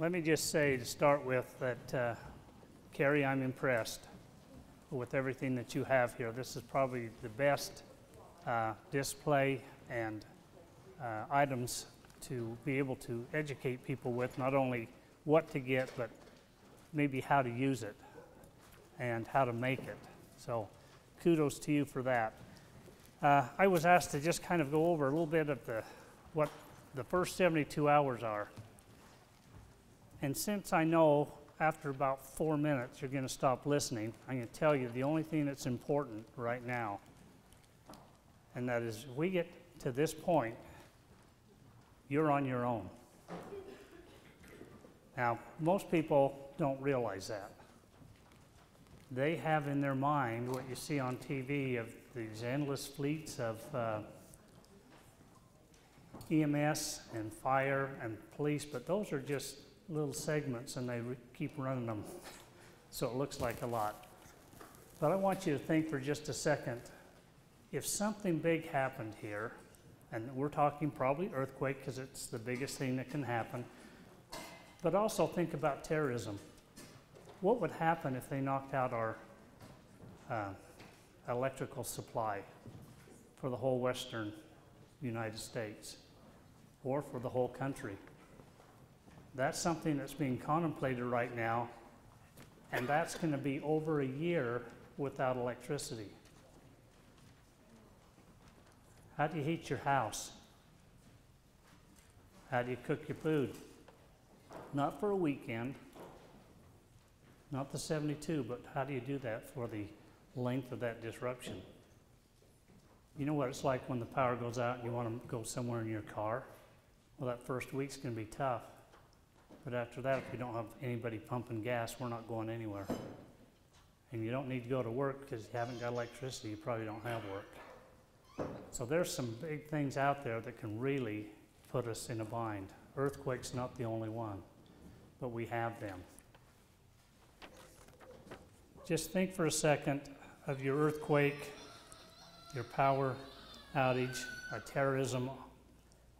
Let me just say to start with that, Carrie, I'm impressed with everything that you have here. This is probably the best display and items to be able to educate people with, not only what to get, but maybe how to use it and how to make it. So kudos to you for that. I was asked to just kind of go over a little bit of what the first 72 hours are. And since I know after about 4 minutes you're going to stop listening, I'm going to tell you the only thing that's important right now, and that is if we get to this point, you're on your own. Now, most people don't realize that. They have in their mind what you see on TV of these endless fleets of EMS and fire and police, but those are just little segments and they keep running them so it looks like a lot. But I want you to think for just a second, if something big happened here, and we're talking probably earthquake because it's the biggest thing that can happen, but also think about terrorism. What would happen if they knocked out our electrical supply for the whole western United States or for the whole country? That's something that's being contemplated right now, and that's going to be over a year without electricity. How do you heat your house? How do you cook your food? Not for a weekend, not the 72, but how do you do that for the length of that disruption? You know what it's like when the power goes out and you want to go somewhere in your car? Well, that first week's going to be tough. But after that, if we don't have anybody pumping gas, we're not going anywhere. And you don't need to go to work because you haven't got electricity, you probably don't have work. So there's some big things out there that can really put us in a bind. Earthquake's not the only one, but we have them. Just think for a second of your earthquake, your power outage, a terrorism,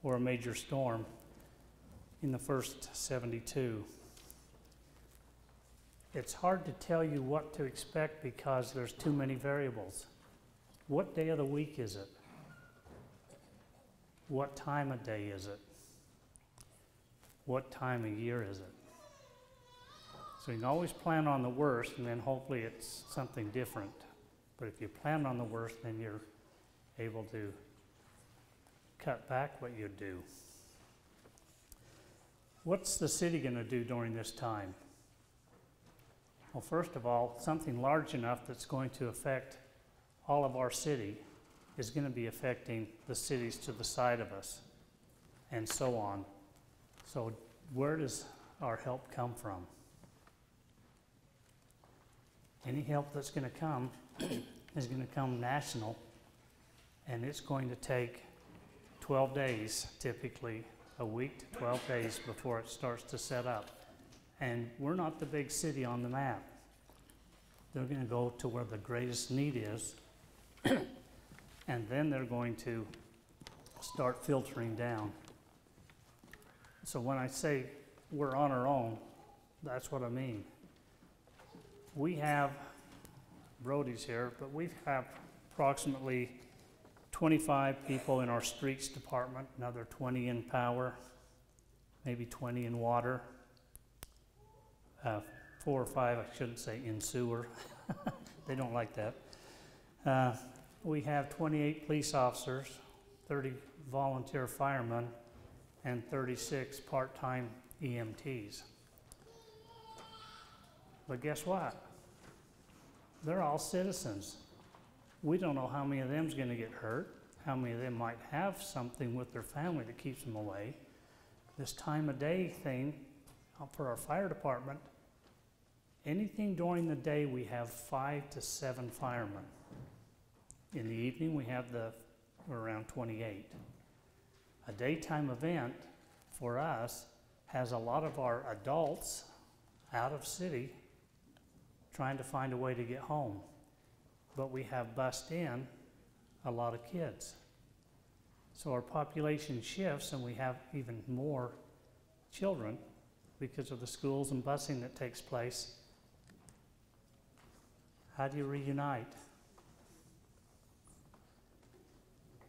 or a major storm in the first 72. It's hard to tell you what to expect because there's too many variables. What day of the week is it? What time of day is it? What time of year is it? So you can always plan on the worst and then hopefully it's something different. But if you plan on the worst, then you're able to cut back what you do. What's the city going to do during this time? Well, first of all, something large enough that's going to affect all of our city is going to be affecting the cities to the side of us, and so on. So where does our help come from? Any help that's going to come is going to come national, and it's going to take 12 days, typically a week to 12 days before it starts to set up. And we're not the big city on the map. They're going to go to where the greatest need is, and then they're going to start filtering down. So when I say we're on our own, that's what I mean. We have, Brody's here, but we have approximately 25 people in our streets department, another 20 in power, maybe 20 in water, 4 or 5, I shouldn't say, in sewer. They don't like that. We have 28 police officers, 30 volunteer firemen, and 36 part-time EMTs. But guess what? They're all citizens. We don't know how many of them is going to get hurt, how many of them might have something with their family that keeps them away. This time of day thing for our fire department, anything during the day we have 5 to 7 firemen. In the evening we're around 28. A daytime event for us has a lot of our adults out of city trying to find a way to get home. But we have bussed in a lot of kids. So our population shifts and we have even more children because of the schools and busing that takes place. How do you reunite?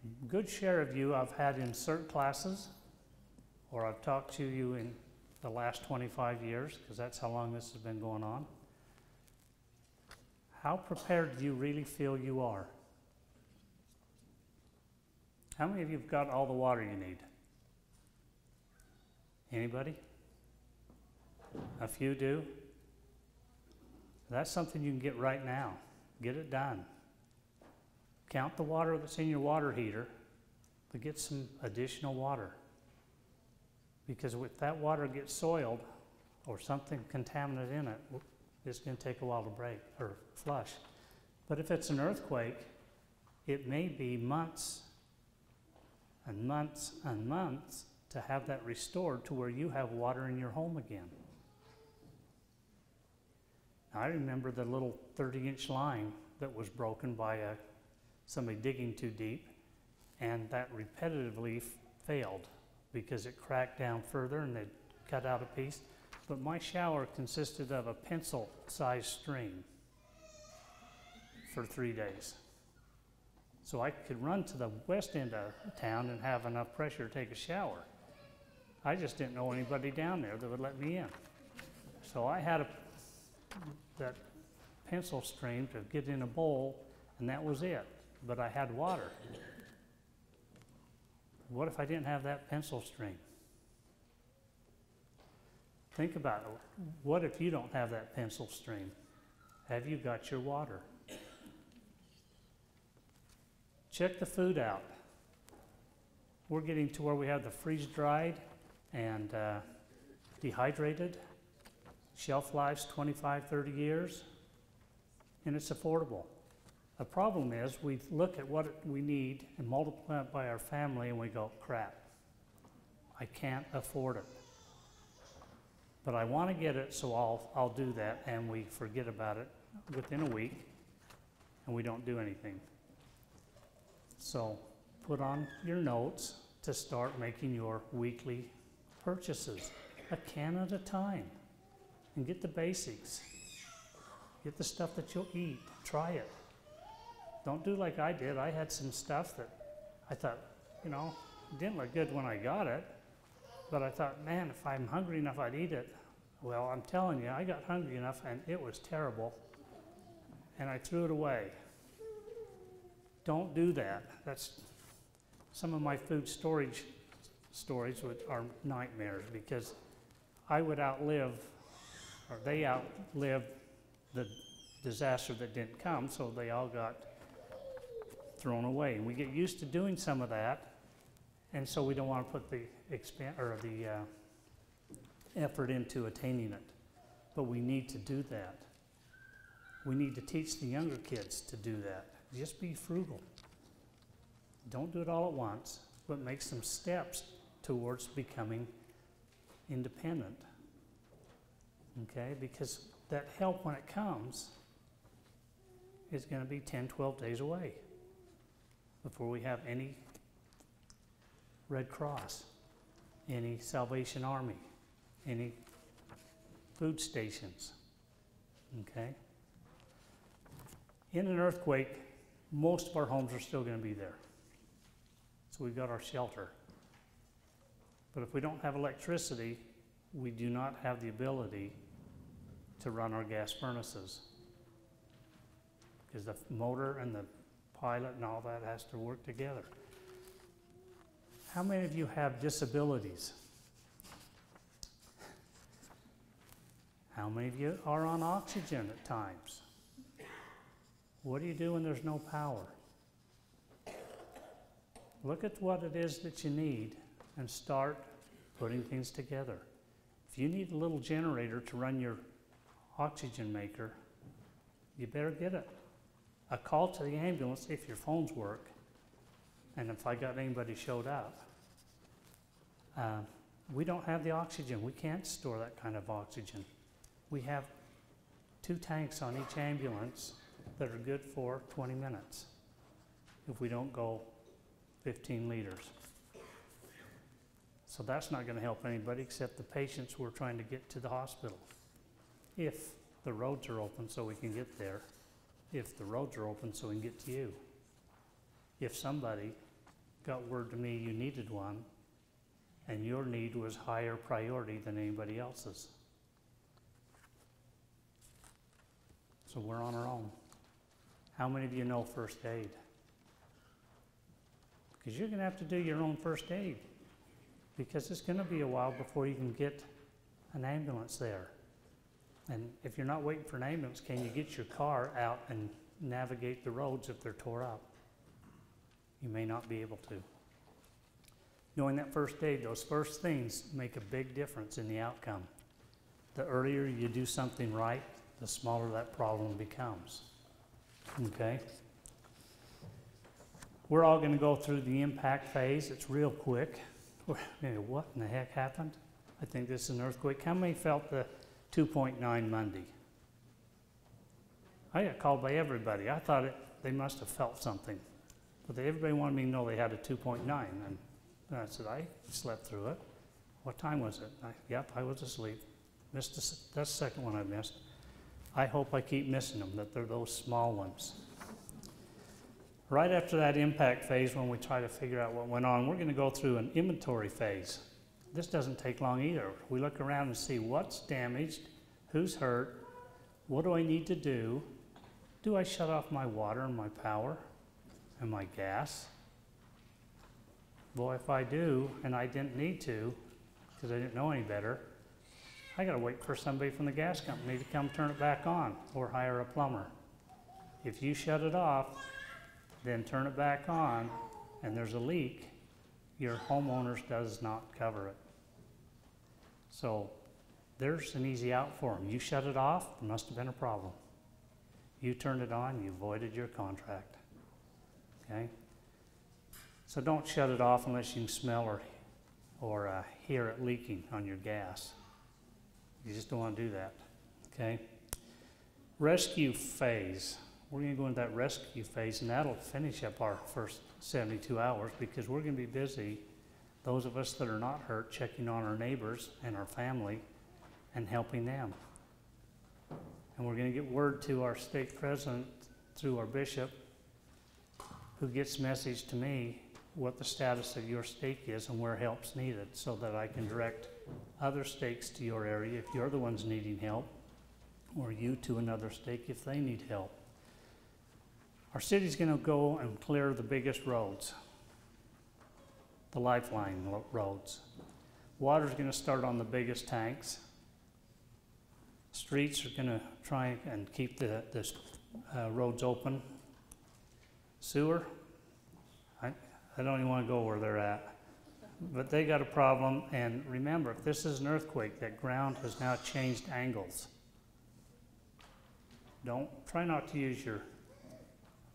A good share of you I've had in CERT classes, or I've talked to you in the last 25 years, because that's how long this has been going on. How prepared do you really feel you are? How many of you have got all the water you need? Anybody? A few do? That's something you can get right now. Get it done. Count the water that's in your water heater to get some additional water. Because if that water gets soiled or something contaminant in it, it's going to take a while to break or flush. But if it's an earthquake, it may be months and months and months to have that restored to where you have water in your home again. I remember the little 30-inch line that was broken by somebody digging too deep, and that repetitively failed because it cracked down further and they cut out a piece. But my shower consisted of a pencil-sized stream for 3 days. So I could run to the west end of town and have enough pressure to take a shower. I just didn't know anybody down there that would let me in. So I had that pencil stream to get in a bowl, and that was it. But I had water. What if I didn't have that pencil stream? Think about it. What if you don't have that pencil stream? Have you got your water? Check the food out. We're getting to where we have the freeze-dried and dehydrated. Shelf life's 25, 30 years, and it's affordable. The problem is we look at what we need and multiply it by our family and we go, crap, I can't afford it. But I want to get it, so I'll do that, and we forget about it within a week and we don't do anything. So put on your notes to start making your weekly purchases, a can at a time. And get the basics. Get the stuff that you'll eat. Try it. Don't do like I did. I had some stuff that I thought, it didn't look good when I got it. But I thought, man, if I'm hungry enough, I'd eat it. Well, I'm telling you, I got hungry enough and it was terrible. And I threw it away. Don't do that. That's some of my food storage stories are nightmares, because I would outlive, or they outlived the disaster that didn't come, so they all got thrown away. And we get used to doing some of that, and so we don't want to put the effort into attaining it. But we need to do that. We need to teach the younger kids to do that. Just be frugal. Don't do it all at once, but make some steps towards becoming independent. Okay, because that help when it comes is going to be 10, 12 days away before we have any Red Cross, any Salvation Army, any food stations. Okay? In an earthquake, most of our homes are still going to be there. So we've got our shelter. But if we don't have electricity, we do not have the ability to run our gas furnaces, because the motor and the pilot and all that has to work together. How many of you have disabilities? How many of you are on oxygen at times? What do you do when there's no power? Look at what it is that you need and start putting things together. If you need a little generator to run your oxygen maker, you better get it. A call to the ambulance if your phones work, and if I got anybody showed up. We don't have the oxygen. We can't store that kind of oxygen. We have 2 tanks on each ambulance that are good for 20 minutes if we don't go 15 liters. So that's not going to help anybody except the patients who are trying to get to the hospital. If the roads are open so we can get there, if the roads are open so we can get to you. If somebody got word to me you needed one, and your need was higher priority than anybody else's. So we're on our own. How many of you know first aid? Because you're going to have to do your own first aid, because it's going to be a while before you can get an ambulance there. And if you're not waiting for an ambulance, can you get your car out and navigate the roads if they're tore up? You may not be able to. Knowing that first aid, those first things make a big difference in the outcome. The earlier you do something right, the smaller that problem becomes. Okay? We're all going to go through the impact phase. It's real quick. What in the heck happened? I think this is an earthquake. How many felt the 2.9 Monday? I got called by everybody. I thought they must have felt something. But everybody wanted me to know they had a 2.9. And I said, I slept through it. What time was it? Yep, I was asleep. That's the second one I missed. I hope I keep missing them, that they're those small ones. Right after that impact phase, when we try to figure out what went on, we're going to go through an inventory phase. This doesn't take long either. We look around and see what's damaged, who's hurt, what do I need to do? Do I shut off my water and my power and my gas? Boy, if I do, and I didn't need to, because I didn't know any better, I got to wait for somebody from the gas company to come turn it back on or hire a plumber. If you shut it off, then turn it back on, and there's a leak, your homeowners does not cover it. So there's an easy out for them. You shut it off, there must have been a problem. You turned it on, you voided your contract. Okay? So don't shut it off unless you can smell or hear it leaking on your gas. You just don't want to do that. Okay? Rescue phase. We're going to go into that rescue phase, and that'll finish up our first 72 hours, because we're going to be busy, those of us that are not hurt, checking on our neighbors and our family and helping them. And we're going to get word to our stake president through our bishop, who gets message to me what the status of your stake is and where help's needed, so that I can direct other stakes to your area if you're the ones needing help, or you to another stake if they need help. Our city's going to go and clear the biggest roads, the lifeline roads. Water's going to start on the biggest tanks. Streets are going to try and keep the roads open. Sewer, I don't even want to go where they're at. But they got a problem, and remember, if this is an earthquake, that ground has now changed angles. Try not to use your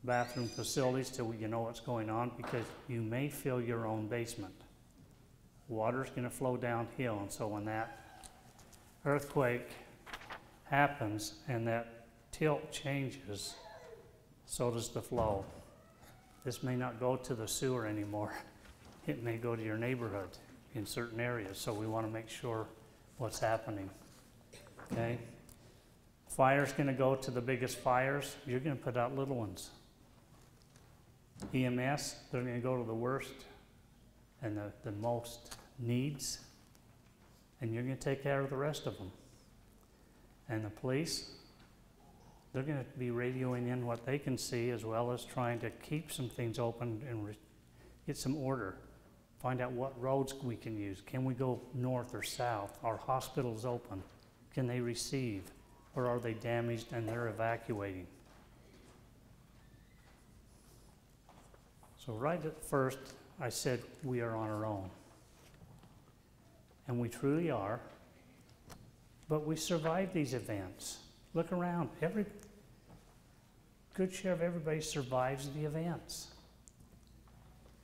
bathroom facilities till you know what's going on, because you may fill your own basement. Water's going to flow downhill, and so when that earthquake happens and that tilt changes, so does the flow. This may not go to the sewer anymore. It may go to your neighborhood in certain areas, so we want to make sure what's happening. Okay? Fire's going to go to the biggest fires. You're going to put out little ones. EMS, they're going to go to the worst and the most needs, and you're going to take care of the rest of them. And the police, they're going to be radioing in what they can see, as well as trying to keep some things open and get some order. Find out what roads we can use. Can we go north or south? Are hospitals open? Can they receive? Or are they damaged and they're evacuating? So right at first, I said we are on our own. And we truly are. But we survive these events. Look around. Every good share of everybody survives the events.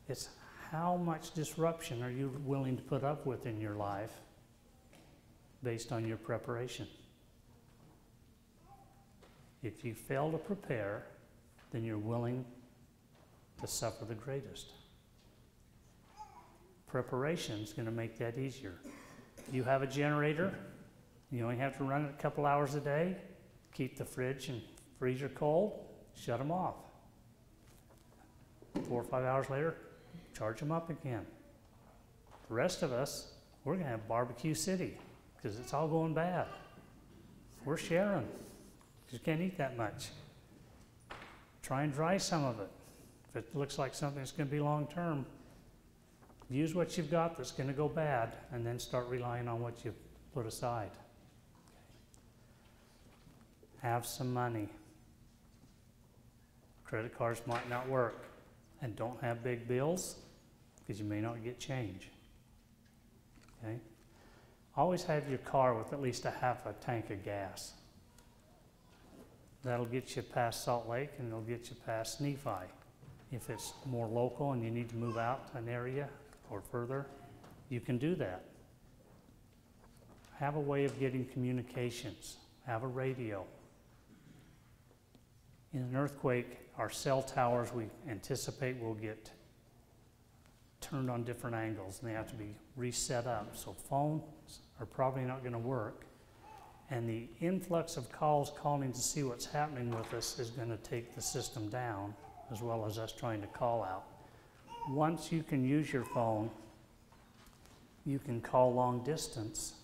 It's how much disruption are you willing to put up with in your life based on your preparation? If you fail to prepare, then you're willing to suffer the greatest. Preparation is going to make that easier. You have a generator, you only have to run it a couple hours a day, keep the fridge and freezer cold, shut them off. 4 or 5 hours later, charge them up again. The rest of us, we're going to have barbecue city because it's all going bad. We're sharing. You can't eat that much. Try and dry some of it. If it looks like something that's going to be long term, use what you've got that's going to go bad and then start relying on what you've put aside. Have some money. Credit cards might not work. And don't have big bills because you may not get change. Okay? Always have your car with at least a half a tank of gas. That'll get you past Salt Lake and it'll get you past Nephi. If it's more local and you need to move out an area or further, you can do that. Have a way of getting communications. Have a radio. In an earthquake, our cell towers we anticipate will get turned on different angles and they have to be reset up. So phones are probably not going to work. And the influx of calls calling to see what's happening with us is going to take the system down, as well as us trying to call out. Once you can use your phone, you can call long distance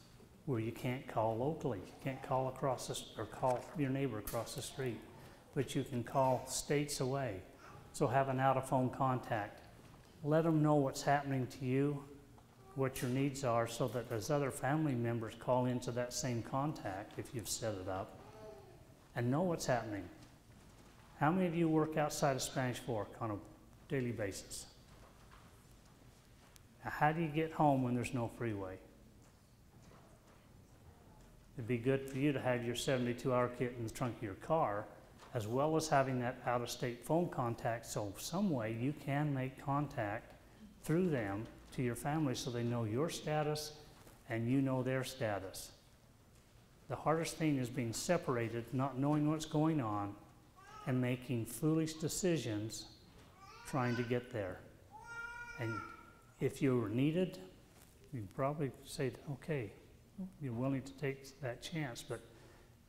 where you can't call locally. You can't call across this or call your neighbor across the street, but you can call states away. So have an out-of-phone contact. Let them know what's happening to you, what your needs are, so that as other family members call into that same contact, if you've set it up, and know what's happening. How many of you work outside of Spanish Fork on a daily basis? Now, how do you get home when there's no freeway? It'd be good for you to have your 72-hour kit in the trunk of your car, as well as having that out-of-state phone contact, so some way you can make contact through them to your family so they know your status and you know their status. The hardest thing is being separated, not knowing what's going on, and making foolish decisions trying to get there. And if you were needed, you'd probably say, okay, you're willing to take that chance, but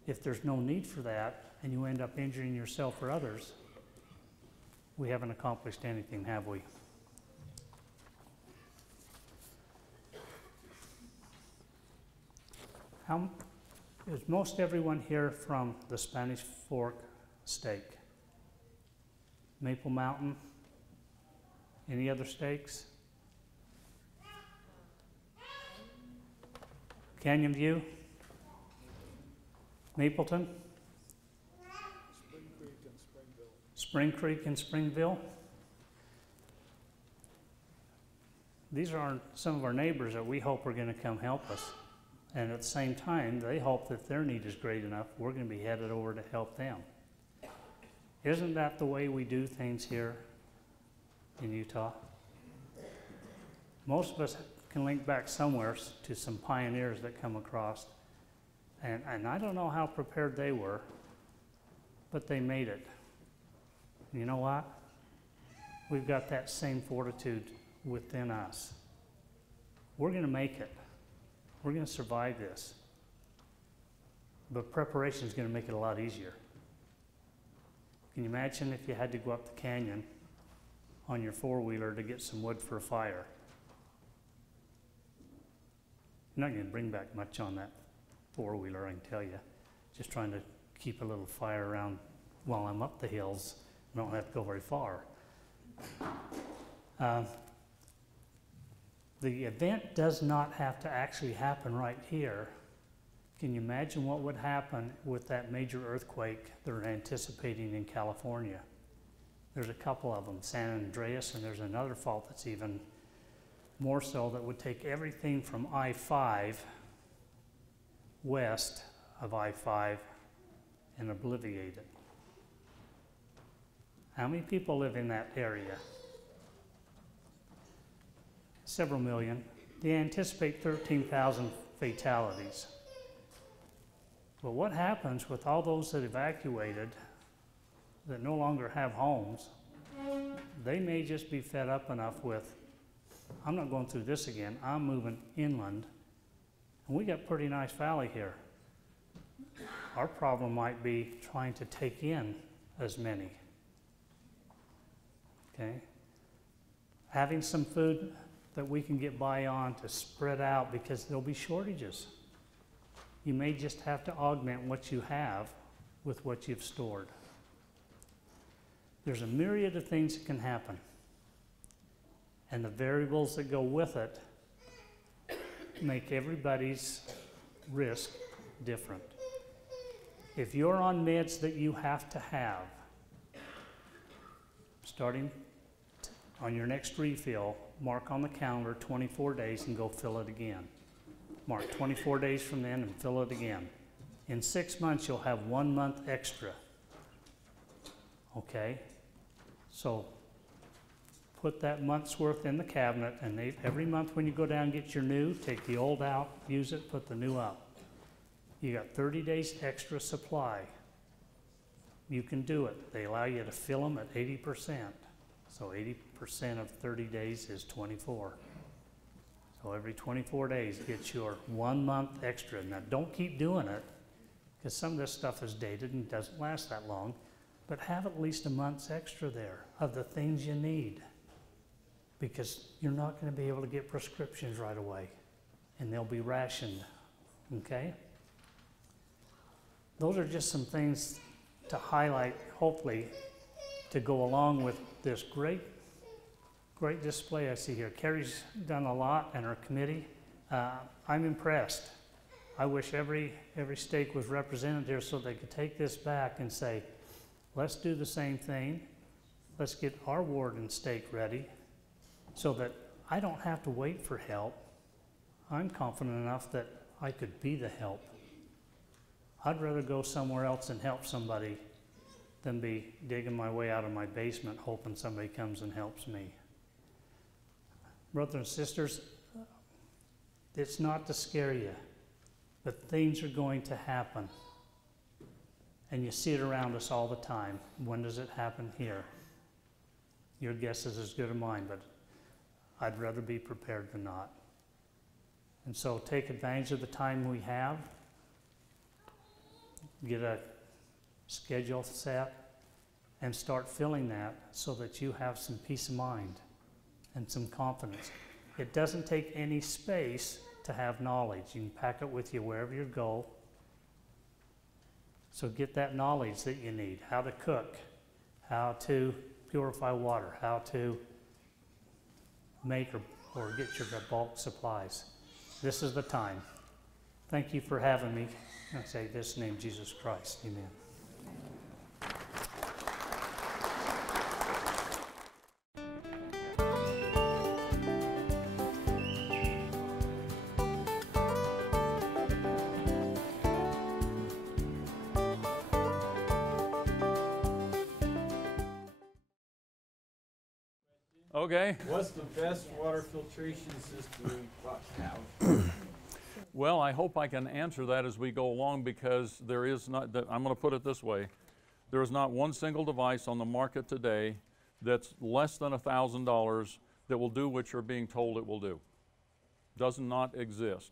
if there's no need for that and you end up injuring yourself or others, we haven't accomplished anything, have we? Is most everyone here from the Spanish Fork stake? Maple Mountain? Any other stakes? Canyon View? Mapleton? Spring Creek and Springville. Spring Creek and Springville? These are some of our neighbors that we hope are going to come help us. And at the same time, they hope that their need is great enough, we're going to be headed over to help them. Isn't that the way we do things here in Utah? Most of us can link back somewhere to some pioneers that come across. And I don't know how prepared they were, but they made it. And you know what? We've got that same fortitude within us. We're going to make it. We're going to survive this. But preparation is going to make it a lot easier. Can you imagine if you had to go up the canyon on your four-wheeler to get some wood for a fire? You're not going to bring back much on that four-wheeler, I can tell you. Just trying to keep a little fire around while I'm up the hills. I don't have to go very far. The event does not have to actually happen right here. Can you imagine what would happen with that major earthquake they're anticipating in California? There's a couple of them, San Andreas, and there's another fault that's even more so that would take everything from I-5 west of I-5 and obliterate it. How many people live in that area? Several million. They anticipate 13,000 fatalities. But what happens with all those that evacuated that no longer have homes? They may just be fed up enough with I'm not going through this again. I'm moving inland. And we got pretty nice valley here. Our problem might be trying to take in as many. Okay? Having some food that we can get by on to spread out, because there'll be shortages. You may just have to augment what you have with what you've stored. There's a myriad of things that can happen. And the variables that go with it make everybody's risk different. If you're on meds that you have to have, starting on your next refill, mark on the calendar 24 days and go fill it again. Mark 24 days from then and fill it again. In 6 months, you'll have 1 month extra. Okay? So put that month's worth in the cabinet, and every month when you go down and get your new, take the old out, use it, put the new up. You got 30 days extra supply. You can do it. They allow you to fill them at 80%. So 80% of 30 days is 24. So every 24 days gets your 1 month extra. Now don't keep doing it, because some of this stuff is dated and doesn't last that long, but have at least a month's extra there of the things you need, because you're not going to be able to get prescriptions right away, and they'll be rationed, okay? Those are just some things to highlight, hopefully, to go along with this great display I see here. Carrie's done a lot, and her committee. I'm impressed. I wish every stake was represented here so they could take this back and say, let's do the same thing. Let's get our ward and stake ready so that I don't have to wait for help. I'm confident enough that I could be the help. I'd rather go somewhere else and help somebody than be digging my way out of my basement hoping somebody comes and helps me. Brothers and sisters, it's not to scare you, but things are going to happen. And you see it around us all the time. When does it happen here? Your guess is as good as mine, but I'd rather be prepared than not. And so take advantage of the time we have. Get a schedule set and start filling that so that you have some peace of mind and some confidence. It doesn't take any space to have knowledge. You can pack it with you wherever you go. So get that knowledge that you need, how to cook, how to purify water, how to make or get your bulk supplies. This is the time. Thank you for having me. I say this in the name of Jesus Christ. Amen. Okay. What's the best water filtration system we have? Well, I hope I can answer that as we go along, because there is not, I'm going to put it this way, there is not one single device on the market today that's less than $1,000 that will do what you're being told it will do. Does not exist,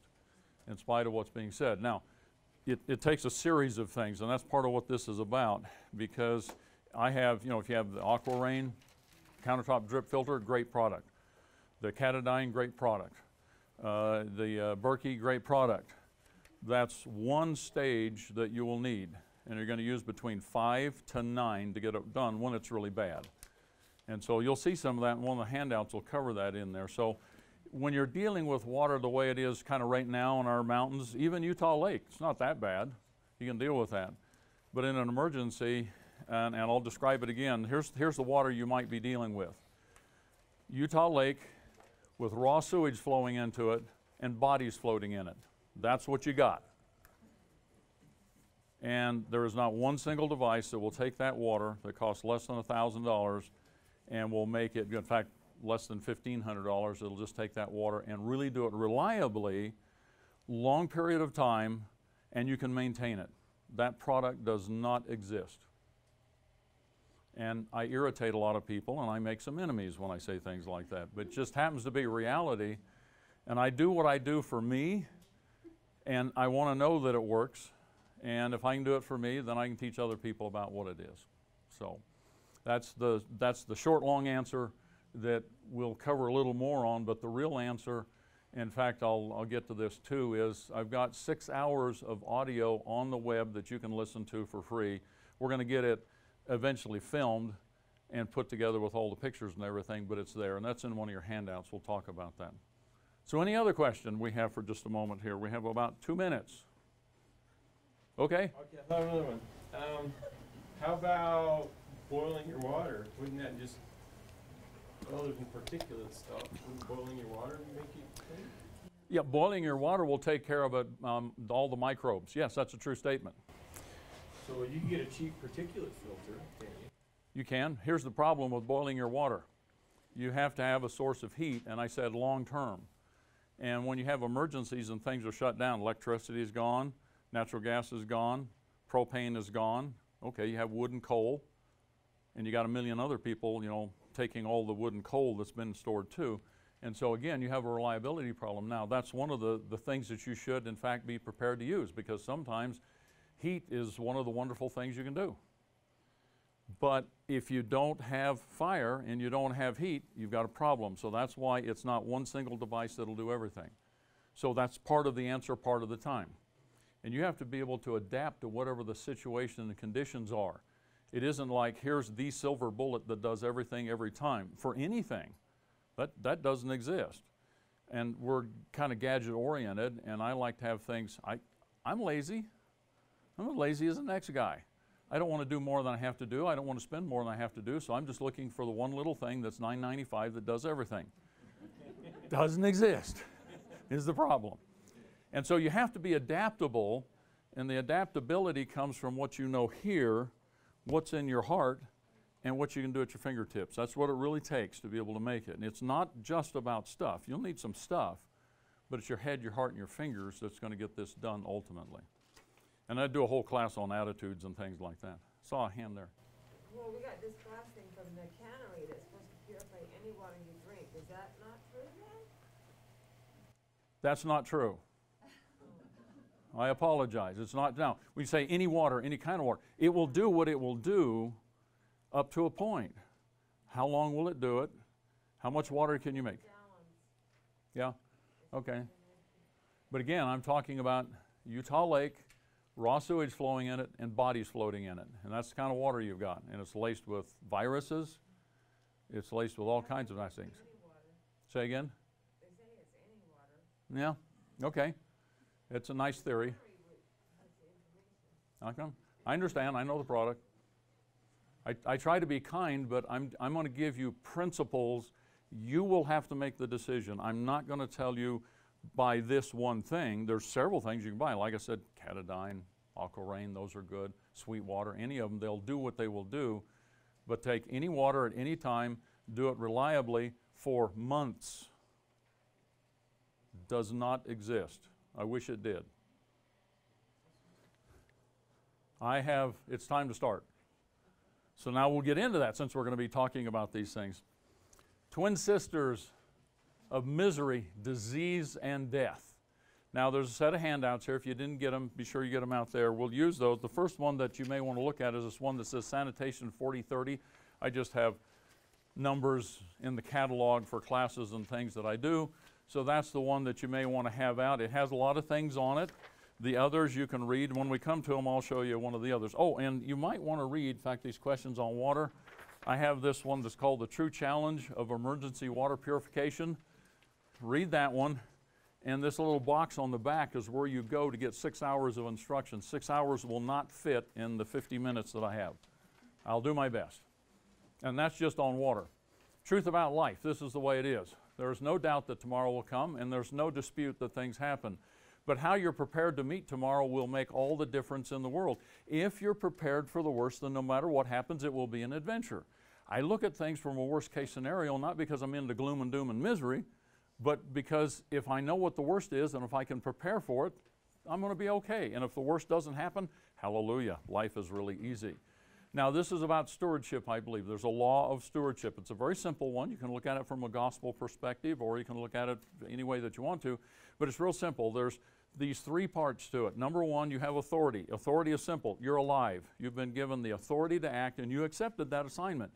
in spite of what's being said. Now, it takes a series of things, and that's part of what this is about, because I have, you know, if you have the AquaRain countertop drip filter, great product. The Catadine, great product. The Berkey, great product. That's one stage that you will need, and you're going to use between 5 to 9 to get it done when it's really bad. And so you'll see some of that, and one of the handouts will cover that in there. So when you're dealing with water the way it is kind of right now in our mountains, even Utah Lake, it's not that bad. You can deal with that. But in an emergency, and I'll describe it again, here's the water you might be dealing with. Utah Lake with raw sewage flowing into it and bodies floating in it. That's what you got. And there is not one single device that will take that water that costs less than $1,000 and will make it, in fact, less than $1,500. It'll just take that water and really do it reliably, long period of time, and you can maintain it. That product does not exist. And I irritate a lot of people, and I make some enemies when I say things like that. But it just happens to be reality. And I do what I do for me, and I want to know that it works. And if I can do it for me, then I can teach other people about what it is. So that's the short, long answer that we'll cover a little more on. But the real answer, in fact, I'll get to this too, is I've got 6 hours of audio on the web that you can listen to for free. We're going to get it eventually filmed and put together with all the pictures and everything, but it's there, and that's in one of your handouts. We'll talk about that. So any other question we have for just a moment here? We have about 2 minutes. Okay? Okay, I thought of another one. How about boiling your water? Wouldn't that just, other than particulate stuff, wouldn't boiling your water make it clean? Yeah, boiling your water will take care of it, all the microbes. Yes, that's a true statement. So you can get a cheap particulate filter, can't you? You can. Here's the problem with boiling your water. You have to have a source of heat, and I said long term. And when you have emergencies and things are shut down, electricity is gone, natural gas is gone, propane is gone. Okay, you have wood and coal, and you got a million other people, you know, taking all the wood and coal that's been stored too. And so again, you have a reliability problem. Now, that's one of the things that you should, in fact, be prepared to use, because sometimes heat is one of the wonderful things you can do. But if you don't have fire and you don't have heat, you've got a problem. So that's why it's not one single device that'll do everything. So that's part of the answer part of the time. And you have to be able to adapt to whatever the situation and the conditions are. It isn't like here's the silver bullet that does everything every time for anything. That doesn't exist. And we're kind of gadget oriented, and I like to have things, I'm lazy. I'm as lazy as the next guy. I don't want to do more than I have to do. I don't want to spend more than I have to do, so I'm just looking for the one little thing that's $9.95 that does everything. Doesn't exist is the problem. And so you have to be adaptable, and the adaptability comes from what you know here, what's in your heart, and what you can do at your fingertips. That's what it really takes to be able to make it. And it's not just about stuff. You'll need some stuff, but it's your head, your heart, and your fingers that's going to get this done ultimately. And I do a whole class on attitudes and things like that. Saw a hand there. Well, we got this glass thing from the cannery that's supposed to purify any water you drink. Is that not true then? That's not true. I apologize. It's not. Now, we say any water, any kind of water. It will do what it will do up to a point. How long will it do it? How much water can you make? Yeah? Okay. But again, I'm talking about Utah Lake, raw sewage flowing in it, and bodies floating in it. And that's the kind of water you've got. And it's laced with viruses. It's laced with all kinds of nice things. Say again? They say it's any water. Yeah, okay. It's a nice theory. Okay. I understand. I know the product. I try to be kind, but I'm going to give you principles. You will have to make the decision. I'm not going to tell you buy this one thing. There's several things you can buy. Like I said, Catadine, Aquarain, those are good. Sweet water, any of them, they'll do what they will do. But take any water at any time, do it reliably for months. Does not exist. I wish it did. It's time to start. So now we'll get into that since we're going to be talking about these things. Twin sisters of misery, disease, and death. Now there's a set of handouts here. If you didn't get them, be sure you get them out there. We'll use those. The first one that you may want to look at is this one that says Sanitation 4030. I just have numbers in the catalog for classes and things that I do. So that's the one that you may want to have out. It has a lot of things on it. The others you can read. When we come to them, I'll show you one of the others. Oh, and you might want to read, in fact, these questions on water. I have this one that's called The True Challenge of Emergency Water Purification. Read that one. And this little box on the back is where you go to get 6 hours of instruction. 6 hours will not fit in the 50 minutes that I have. I'll do my best. And that's just on water. Truth about life, this is the way it is. There is no doubt that tomorrow will come, and there's no dispute that things happen. But how you're prepared to meet tomorrow will make all the difference in the world. If you're prepared for the worst, then no matter what happens, it will be an adventure. I look at things from a worst case scenario, not because I'm into gloom and doom and misery, but because if I know what the worst is and if I can prepare for it, I'm going to be okay. And if the worst doesn't happen, hallelujah, life is really easy. Now, this is about stewardship, I believe. There's a law of stewardship. It's a very simple one. You can look at it from a gospel perspective, or you can look at it any way that you want to, but it's real simple. There's these three parts to it. Number one, you have authority. Authority is simple. You're alive. You've been given the authority to act, and you accepted that assignment.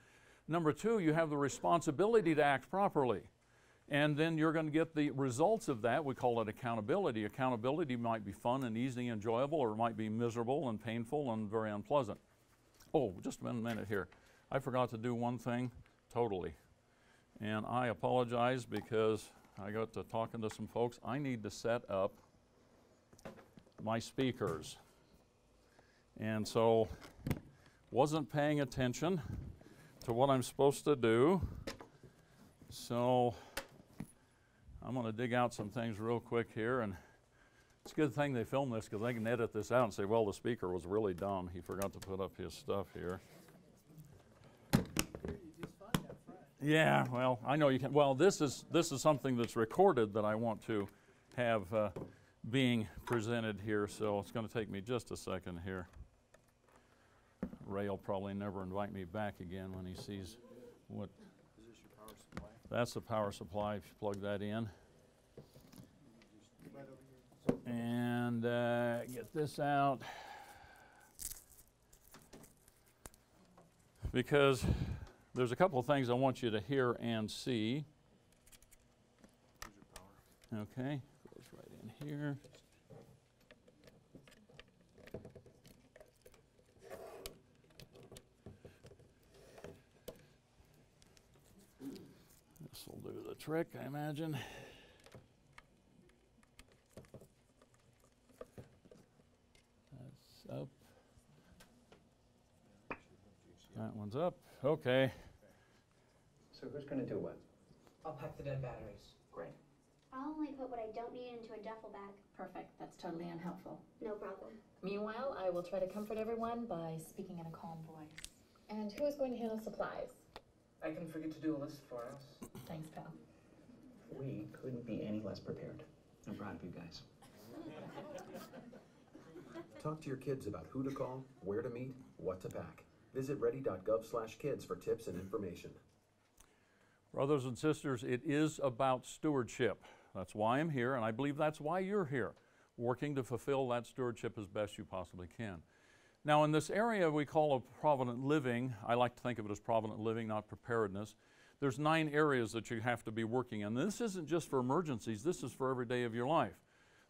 Number two, you have the responsibility to act properly. And then you're going to get the results of that. We call it accountability. Accountability might be fun and easy and enjoyable, or it might be miserable and painful and very unpleasant. Oh, just a minute here. I forgot to do one thing totally. And I apologize because I got to talking to some folks. I need to set up my speakers. And so wasn't paying attention to what I'm supposed to do. So I'm going to dig out some things real quick here, and it's a good thing they filmed this because they can edit this out and say, well, the speaker was really dumb. He forgot to put up his stuff here. Yeah, well, I know you can. Well, this is something that's recorded that I want to have being presented here, so it's going to take me just a second here. Ray will probably never invite me back again when he sees what. Is this your power supply? That's the power supply, if you plug that in. And get this out. Because there's a couple of things I want you to hear and see. Here's your power. Okay, goes right in here. This will do the trick, I imagine. That's up. That one's up. Okay. So who's going to do what? I'll pack the dead batteries. Great. I'll only put what I don't need into a duffel bag. Perfect. That's totally unhelpful. No problem. Meanwhile, I will try to comfort everyone by speaking in a calm voice. And who is going to handle supplies? I can forget to do a list for us. Thanks, pal. We couldn't be any less prepared. I'm proud of you guys. Talk to your kids about who to call, where to meet, what to pack. Visit ready.gov/kids for tips and information. Brothers and sisters, it is about stewardship. That's why I'm here, and I believe that's why you're here, working to fulfill that stewardship as best you possibly can. Now, in this area we call of provident living, I like to think of it as provident living, not preparedness. There's 9 areas that you have to be working in. This isn't just for emergencies, this is for every day of your life.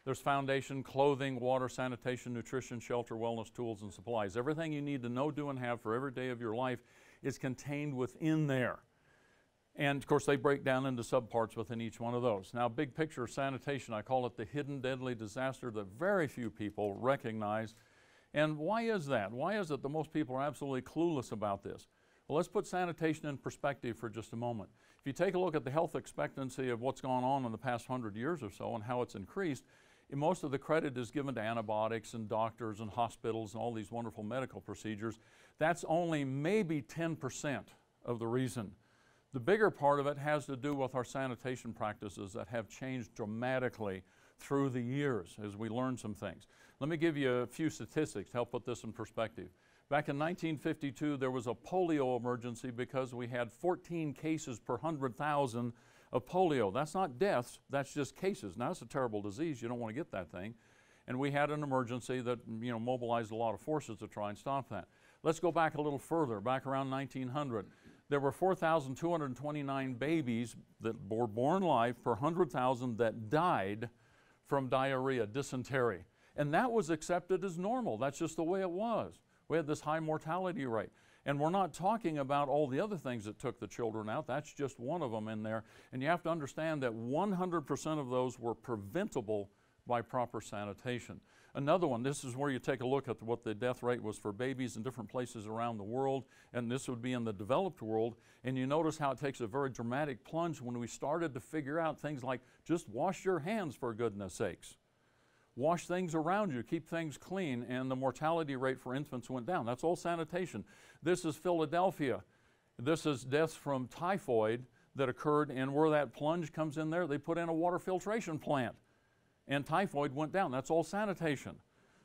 There's foundation, clothing, water, sanitation, nutrition, shelter, wellness, tools, and supplies. Everything you need to know, do, and have for every day of your life is contained within there. And of course, they break down into subparts within each one of those. Now, big picture of sanitation, I call it the hidden deadly disaster that very few people recognize. And why is that? Why is it that most people are absolutely clueless about this? Well, let's put sanitation in perspective for just a moment. If you take a look at the health expectancy of what's gone on in the past 100 years or so and how it's increased, most of the credit is given to antibiotics and doctors and hospitals and all these wonderful medical procedures. That's only maybe 10% of the reason. The bigger part of it has to do with our sanitation practices that have changed dramatically through the years as we learn some things. Let me give you a few statistics to help put this in perspective. Back in 1952, there was a polio emergency because we had 14 cases per 100,000 of polio. That's not deaths, that's just cases. Now, it's a terrible disease. You don't want to get that thing. And we had an emergency that mobilized a lot of forces to try and stop that. Let's go back a little further, back around 1900. There were 4,229 babies that were born live per 100,000 that died from diarrhea, dysentery. And that was accepted as normal. That's just the way it was. We had this high mortality rate. And we're not talking about all the other things that took the children out. That's just one of them in there. And you have to understand that 100% of those were preventable by proper sanitation. Another one, this is where you take a look at what the death rate was for babies in different places around the world, and this would be in the developed world, and you notice how it takes a very dramatic plunge when we started to figure out things like just wash your hands for goodness sakes. Wash things around you, keep things clean, and the mortality rate for infants went down. That's all sanitation. This is Philadelphia. This is deaths from typhoid that occurred, and where that plunge comes in there, they put in a water filtration plant. And typhoid went down. That's all sanitation.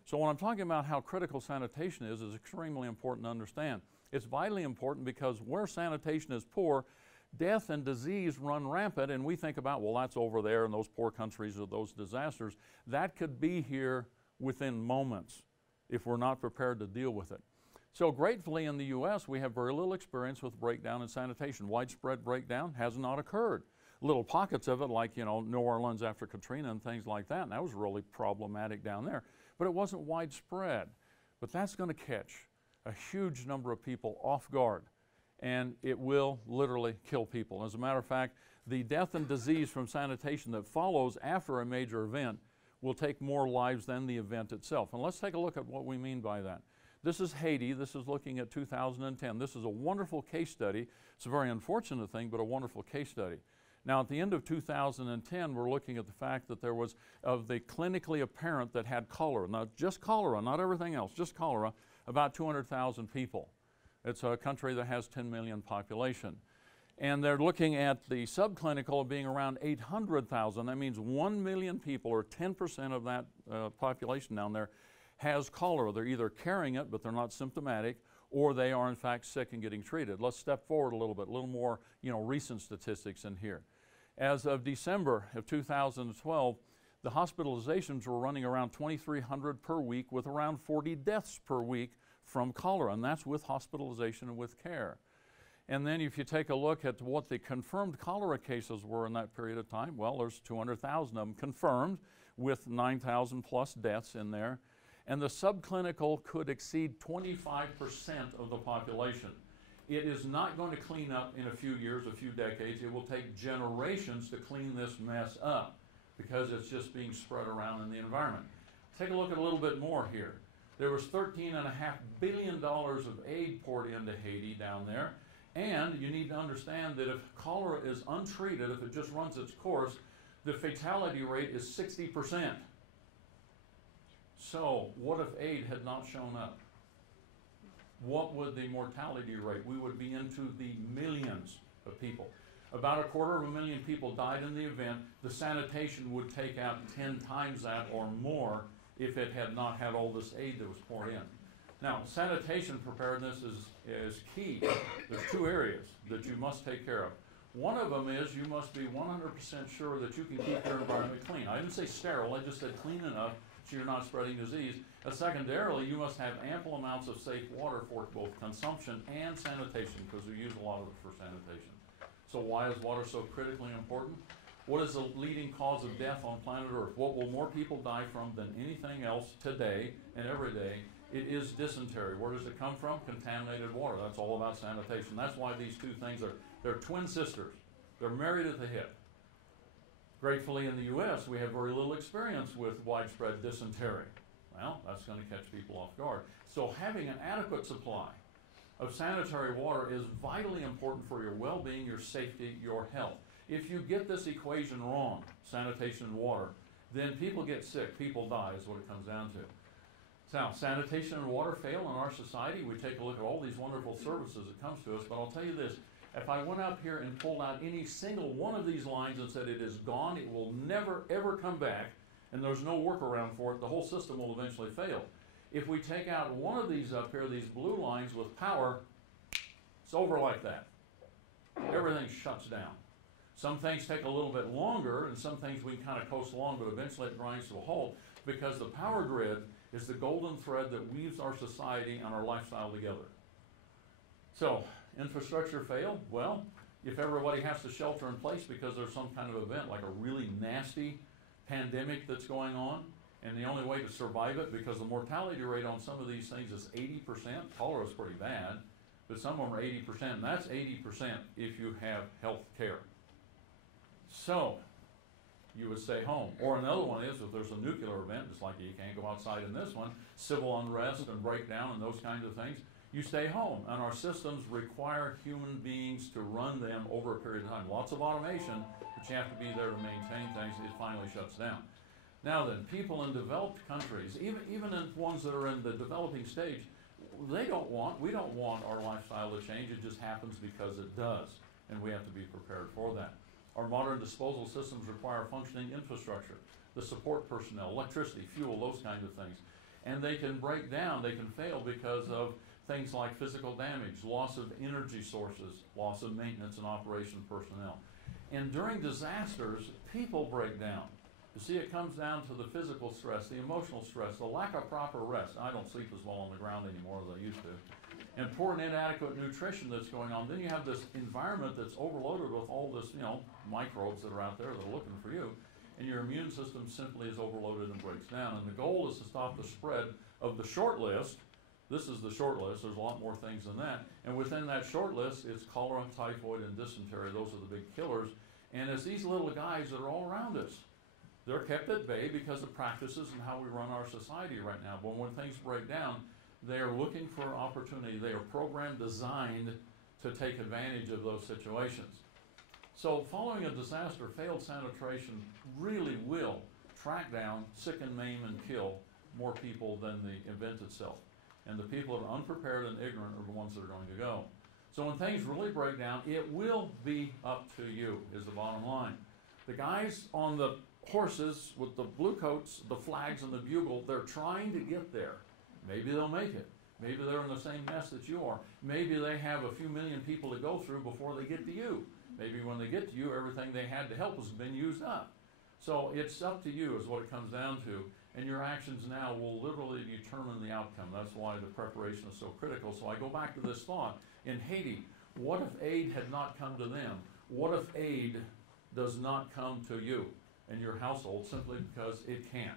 So when I'm talking about how critical sanitation is extremely important to understand. It's vitally important because where sanitation is poor, death and disease run rampant, and we think about, well, that's over there in those poor countries or those disasters. That could be here within moments if we're not prepared to deal with it. So gratefully in the U.S. we have very little experience with breakdown in sanitation. Widespread breakdown has not occurred. Little pockets of it, like, New Orleans after Katrina and things like that, and that was really problematic down there. But it wasn't widespread. But that's going to catch a huge number of people off guard, and it will literally kill people. As a matter of fact, the death and disease from sanitation that follows after a major event will take more lives than the event itself. And let's take a look at what we mean by that. This is Haiti. This is looking at 2010. This is a wonderful case study. It's a very unfortunate thing, but a wonderful case study. Now, at the end of 2010, we're looking at the fact that there was, of the clinically apparent that had cholera, not just cholera, not everything else, just cholera, about 200,000 people. It's a country that has 10 million population. And they're looking at the subclinical being around 800,000. That means 1 million people, or 10% of that population down there, has cholera. They're either carrying it, but they're not symptomatic, or they are in fact sick and getting treated. Let's step forward a little bit, a little more recent statistics in here. As of December of 2012, the hospitalizations were running around 2,300 per week with around 40 deaths per week from cholera, and that's with hospitalization and with care. And then if you take a look at what the confirmed cholera cases were in that period of time, well, there's 200,000 of them confirmed with 9,000 plus deaths in there. And the subclinical could exceed 25% of the population. It is not going to clean up in a few years, a few decades. It will take generations to clean this mess up because it's just being spread around in the environment. Take a look at a little bit more here. There was $13.5 billion of aid poured into Haiti down there. And you need to understand that if cholera is untreated, if it just runs its course, the fatality rate is 60%. So what if aid had not shown up? What would the mortality rate? We would be into the millions of people. About 250,000 people died in the event. The sanitation would take out 10 times that or more if it had not had all this aid that was poured in. Now, sanitation preparedness is key. There's two areas that you must take care of. One of them is you must be 100% sure that you can keep your environment clean. I didn't say sterile, I just said clean enough so you're not spreading disease. Secondarily, you must have ample amounts of safe water for both consumption and sanitation, because we use a lot of it for sanitation. So why is water so critically important? What is the leading cause of death on planet Earth? What will more people die from than anything else today and every day? It is dysentery. Where does it come from? Contaminated water. That's all about sanitation. That's why these two things they're twin sisters. They're married at the hip. Gratefully in the U.S. we have very little experience with widespread dysentery. Well, that's going to catch people off guard. So having an adequate supply of sanitary water is vitally important for your well-being, your safety, your health. If you get this equation wrong, sanitation and water, then people get sick, people die is what it comes down to. Now, sanitation and water fail in our society. We take a look at all these wonderful services that comes to us, but I'll tell you this, if I went up here and pulled out any single one of these lines and said it is gone, it will never ever come back, and there's no workaround for it, the whole system will eventually fail. If we take out one of these up here, these blue lines with power, it's over like that. Everything shuts down. Some things take a little bit longer, and some things we kind of coast along, but eventually it grinds to a halt, because the power grid is the golden thread that weaves our society and our lifestyle together. So, infrastructure failed? Well, if everybody has to shelter in place because there's some kind of event, like a really nasty pandemic that's going on, and the only way to survive it, because the mortality rate on some of these things is 80%, cholera is pretty bad, but some of them are 80%, and that's 80% if you have health care. So, you would stay home. Or another one is, if there's a nuclear event, just like you can't go outside in this one, civil unrest and breakdown and those kinds of things, you stay home. And our systems require human beings to run them over a period of time. Lots of automation, but you have to be there to maintain things. It finally shuts down. Now then, people in developed countries, even in ones that are in the developing stage, we don't want our lifestyle to change. It just happens because it does. And we have to be prepared for that. Our modern disposal systems require functioning infrastructure, the support personnel, electricity, fuel, those kinds of things. And they can break down, they can fail because of things like physical damage, loss of energy sources, loss of maintenance and operation personnel. And during disasters, people break down. You see, it comes down to the physical stress, the emotional stress, the lack of proper rest. I don't sleep as well on the ground anymore as I used to. And poor and inadequate nutrition that's going on. Then you have this environment that's overloaded with all this, microbes that are out there that are looking for you. And your immune system simply is overloaded and breaks down. And the goal is to stop the spread of the short list. This is the short list. There's a lot more things than that. And within that short list, it's cholera, typhoid, and dysentery. Those are the big killers. And it's these little guys that are all around us. They're kept at bay because of practices and how we run our society right now. But when things break down, they are looking for opportunity. They are programmed, designed to take advantage of those situations. So following a disaster, failed sanitation really will track down, sick and maim, and kill more people than the event itself. And the people that are unprepared and ignorant are the ones that are going to go. So when things really break down, it will be up to you, is the bottom line. The guys on the horses with the blue coats, the flags, and the bugle, they're trying to get there. Maybe they'll make it. Maybe they're in the same mess that you are. Maybe they have a few million people to go through before they get to you. Maybe when they get to you, everything they had to help has been used up. So it's up to you is what it comes down to. And your actions now will literally determine the outcome. That's why the preparation is so critical. So I go back to this thought. In Haiti, what if aid had not come to them? What if aid does not come to you and your household simply because it can't?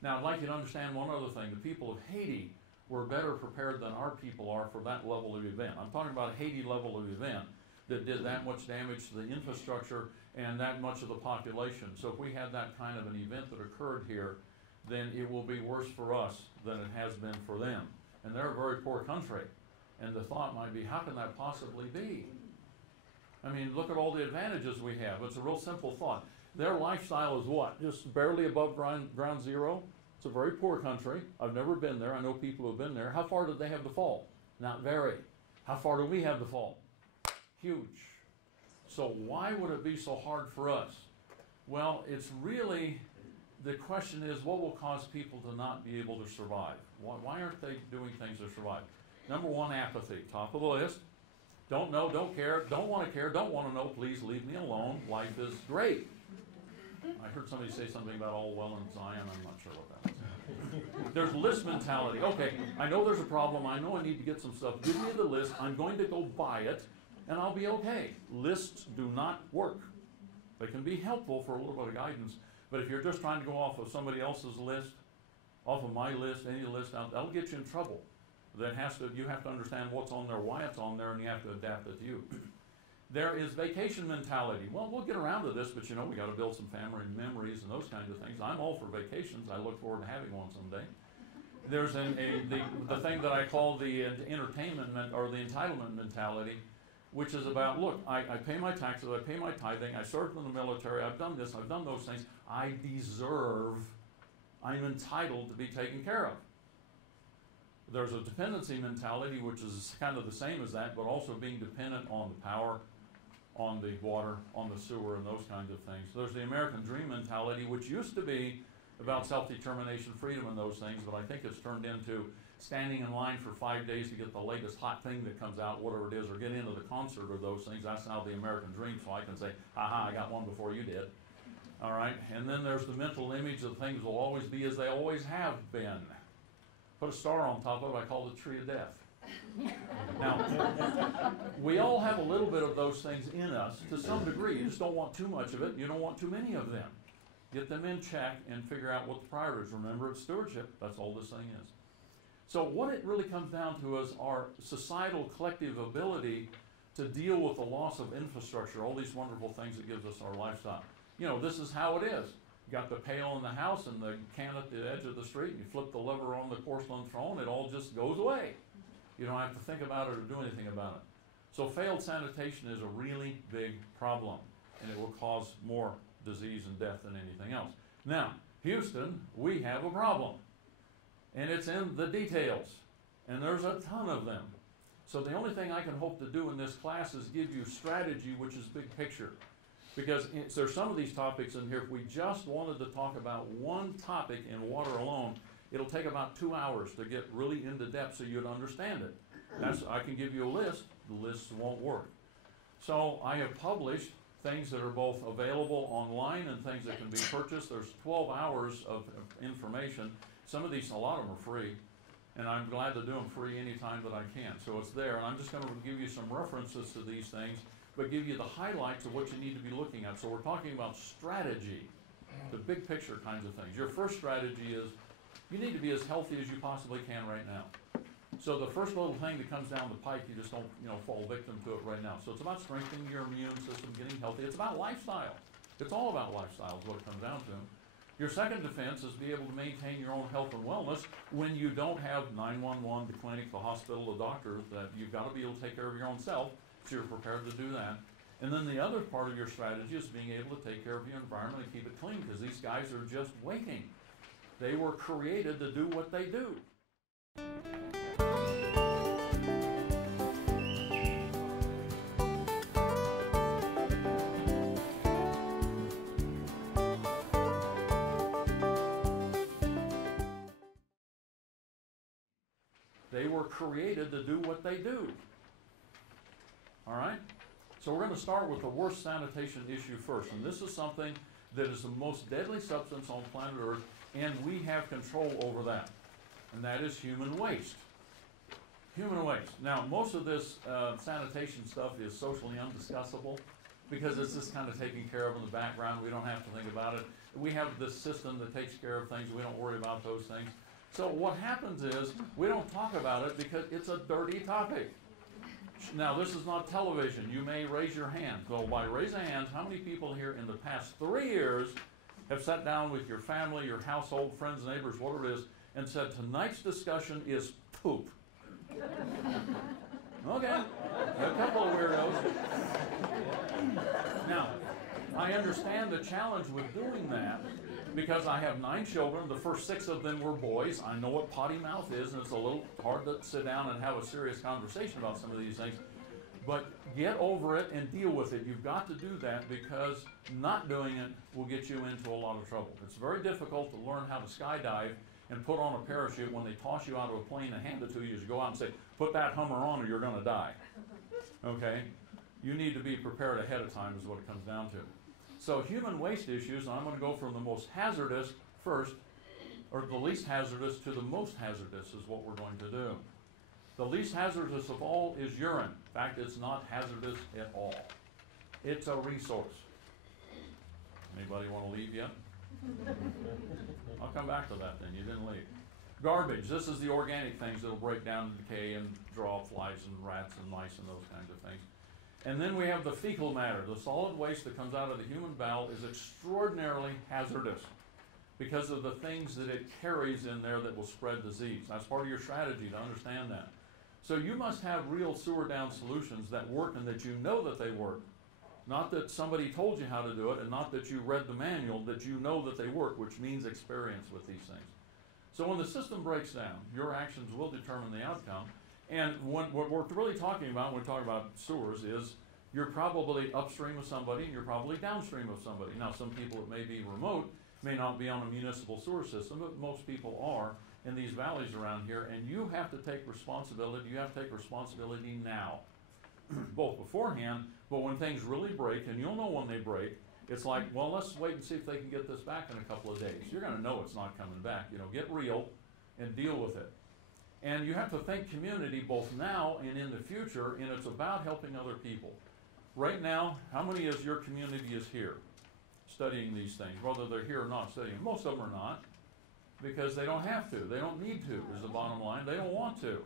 Now, I'd like you to understand one other thing. The people of Haiti were better prepared than our people are for that level of event. I'm talking about a Haiti level of event that did that much damage to the infrastructure and that much of the population. So if we had that kind of an event that occurred here, then it will be worse for us than it has been for them. And they're a very poor country. And the thought might be, how can that possibly be? I mean, look at all the advantages we have. It's a real simple thought. Their lifestyle is what? Just barely above ground zero? It's a very poor country. I've never been there. I know people who have been there. How far did they have to fall? Not very. How far do we have to fall? Huge. So why would it be so hard for us? Well, it's really, the question is, what will cause people to not be able to survive? Why aren't they doing things to survive? Number one, apathy. Top of the list. Don't know, don't care, don't want to know, please leave me alone. Life is great. I heard somebody say something about all well in Zion. I'm not sure what that is. There's list mentality. Okay, I know there's a problem. I know I need to get some stuff. Give me the list. I'm going to go buy it, and I'll be okay. Lists do not work. They can be helpful for a little bit of guidance, but if you're just trying to go off of somebody else's list, off of my list, any list out, that'll get you in trouble. You have to understand what's on there, why it's on there, and you have to adapt it to you. There is vacation mentality. Well, we'll get around to this, but we got to build some family memories and those kinds of things. I'm all for vacations. I look forward to having one someday. There's the thing that I call the entertainment or the entitlement mentality, which is about, look, I pay my taxes, I pay my tithing, I served in the military, I've done this, I've done those things. I deserve, I'm entitled to be taken care of. There's a dependency mentality, which is kind of the same as that, but also being dependent on the power, on the water, on the sewer, and those kinds of things. There's the American dream mentality, which used to be about self-determination, freedom, and those things, but I think it's turned into standing in line for 5 days to get the latest hot thing that comes out, whatever it is, or get into the concert or those things. That's now the American dream, so I can say, ha, I got one before you did. All right? And then there's the mental image of things will always be as they always have been. Put a star on top of it, I call it the tree of death. Now, we all have a little bit of those things in us to some degree. You just don't want too much of it. You don't want too many of them. Get them in check and figure out what the priorities. Remember, it's stewardship. That's all this thing is. So what it really comes down to is our societal collective ability to deal with the loss of infrastructure, all these wonderful things that gives us our lifestyle. This is how it is. You got the pail in the house and the can at the edge of the street, and you flip the lever on the porcelain throne, it all just goes away. You don't have to think about it or do anything about it. So failed sanitation is a really big problem, and it will cause more disease and death than anything else. Now, Houston, we have a problem, and it's in the details, and there's a ton of them. So the only thing I can hope to do in this class is give you strategy, which is big picture. Because there's some of these topics in here, if we just wanted to talk about one topic in water alone, It'll take about 2 hours to get really into depth so you'd understand it. I can give you a list. The lists won't work. So I have published things that are both available online and things that can be purchased. There's 12 hours of information. Some of these, a lot of them are free, and I'm glad to do them free anytime that I can. So it's there, and I'm just going to give you some references to these things, but give you the highlights of what you need to be looking at. So we're talking about strategy, the big picture kinds of things. Your first strategy is you need to be as healthy as you possibly can right now. So the first little thing that comes down the pike, you just don't, fall victim to it right now. So it's about strengthening your immune system, getting healthy. It's about lifestyle. It's all about lifestyle is what it comes down to. Your second defense is be able to maintain your own health and wellness when you don't have 911, the clinic, the hospital, the doctor, that you've got to be able to take care of your own self, so you're prepared to do that. And then the other part of your strategy is being able to take care of your environment and keep it clean, because these guys are just waiting. They were created to do what they do. They were created to do what they do. All right? So we're going to start with the worst sanitation issue first. And this is something that is the most deadly substance on planet Earth, and we have control over that. And that is human waste. Human waste. Now, most of this sanitation stuff is socially undiscussable because it's just kind of taken care of in the background. We don't have to think about it. We have this system that takes care of things. We don't worry about those things. So what happens is we don't talk about it because it's a dirty topic. Now, this is not television. You may raise your hand. So by raise of hands, how many people here in the past 3 years have sat down with your family, your household, friends, neighbors, whatever it is, and said, tonight's discussion is poop? Okay, a couple of weirdos. Now, I understand the challenge with doing that because I have 9 children. The first 6 of them were boys. I know what potty mouth is, and it's a little hard to sit down and have a serious conversation about some of these things. But get over it and deal with it. You've got to do that because not doing it will get you into a lot of trouble. It's very difficult to learn how to skydive and put on a parachute when they toss you out of a plane and hand it to you as you go out and say, put that Hummer on or you're going to die. Okay? You need to be prepared ahead of time is what it comes down to. So human waste issues, and I'm going to go from the most hazardous first, or the least hazardous to the most hazardous is what we're going to do. The least hazardous of all is urine. In fact, it's not hazardous at all. It's a resource. Anybody want to leave yet? I'll come back to that then. You didn't leave. Garbage. This is the organic things that will break down and decay and draw flies and rats and mice and those kinds of things. And then we have the fecal matter. The solid waste that comes out of the human bowel is extraordinarily hazardous because of the things that it carries in there that will spread disease. That's part of your strategy to understand that. So you must have real sewer down solutions that work and that you know that they work. Not that somebody told you how to do it and not that you read the manual, that you know that they work, which means experience with these things. So when the system breaks down, your actions will determine the outcome. And what we're really talking about when we talk about sewers is you're probably upstream of somebody and you're probably downstream of somebody. Now, some people that may be remote may not be on a municipal sewer system, but most people are in these valleys around here, and you have to take responsibility. You have to take responsibility now, both beforehand, but when things really break, and you'll know when they break, it's like, well, let's wait and see if they can get this back in a couple of days. You're going to know it's not coming back. Get real and deal with it. And you have to think community both now and in the future, and it's about helping other people. Right now, how many of your community is here studying these things, whether they're here or not studying? Most of them are not because they don't have to. They don't need to is the bottom line. They don't want to.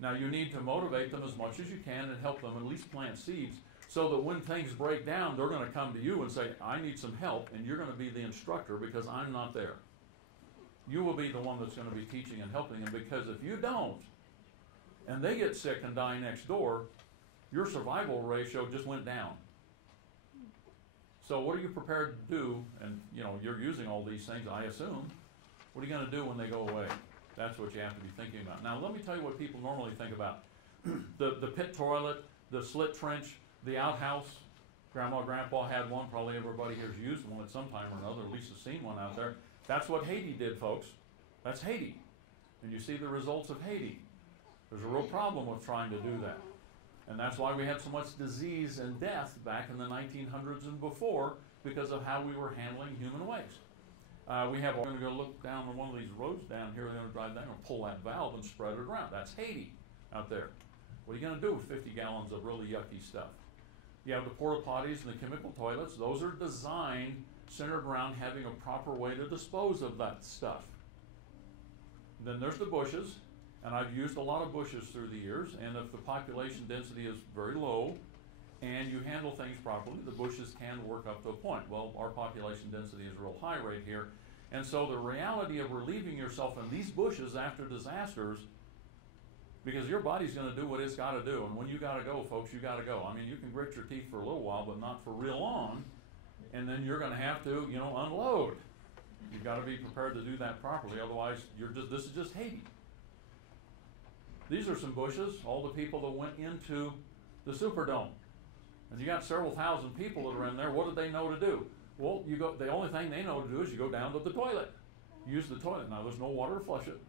Now, you need to motivate them as much as you can and help them at least plant seeds so that when things break down, they're going to come to you and say, I need some help, and you're going to be the instructor because I'm not there. You will be the one that's going to be teaching and helping them, because if you don't, and they get sick and die next door, your survival ratio just went down. So what are you prepared to do? And you're using all these things, I assume. What are you going to do when they go away? That's what you have to be thinking about. Now, let me tell you what people normally think about. The pit toilet, the slit trench, the outhouse. Grandma, Grandpa had one. Probably everybody here's used one at some time or another, at least has seen one out there. That's what Haiti did, folks. That's Haiti. And you see the results of Haiti. There's a real problem with trying to do that. And that's why we had so much disease and death back in the 1900s and before, because of how we were handling human waste. We're going to go look down on one of these roads down here. We're going to drive down and pull that valve and spread it around. That's Haiti out there. What are you going to do with 50 gallons of really yucky stuff? You have the porta potties and the chemical toilets. Those are designed centered around having a proper way to dispose of that stuff. Then there's the bushes, and I've used a lot of bushes through the years, and if the population density is very low and you handle things properly, the bushes can work up to a point. Well, our population density is real high right here, and so the reality of relieving yourself in these bushes after disasters, because your body's going to do what it's got to do, and when you got to go, folks, you got to go. I mean, you can grit your teeth for a little while, but not for real long, and then you're going to have to, unload. You've got to be prepared to do that properly, otherwise this is just Haiti. These are some bushes, all the people that went into the Superdome. And you got several thousand people that are in there. What did they know to do? Well, the only thing they know to do is you go down to the toilet. Use the toilet. Now, there's no water to flush it.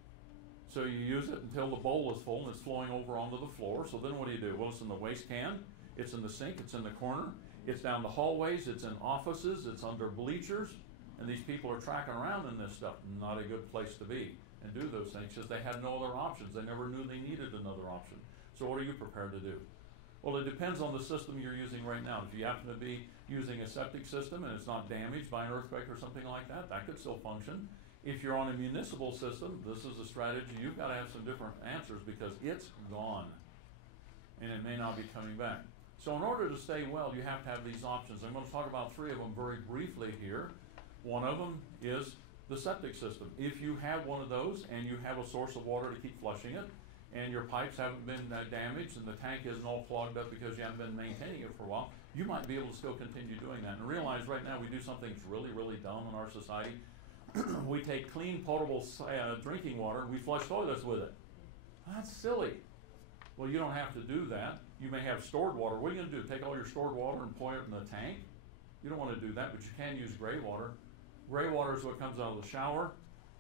So you use it until the bowl is full and it's flowing over onto the floor. So then what do? Well, it's in the waste can, it's in the sink, it's in the corner, it's down the hallways, it's in offices, it's under bleachers. And these people are tracking around in this stuff. Not a good place to be and do those things because they had no other options. They never knew they needed another option. So what are you prepared to do? Well, it depends on the system you're using right now. If you happen to be using a septic system and it's not damaged by an earthquake or something like that, that could still function. If you're on a municipal system, this is a strategy. You've got to have some different answers because it's gone and it may not be coming back. So in order to stay well, you have to have these options. I'm going to talk about three of them very briefly here. One of them is the septic system. If you have one of those and you have a source of water to keep flushing it, and your pipes haven't been damaged and the tank isn't all clogged up because you haven't been maintaining it for a while, you might be able to still continue doing that. And realize right now we do something that's really, really dumb in our society. We take clean, potable drinking water, we flush toilets with it. That's silly. Well, you don't have to do that. You may have stored water. What are you going to do? Take all your stored water and pour it in the tank? You don't want to do that, but you can use gray water. Gray water is what comes out of the shower,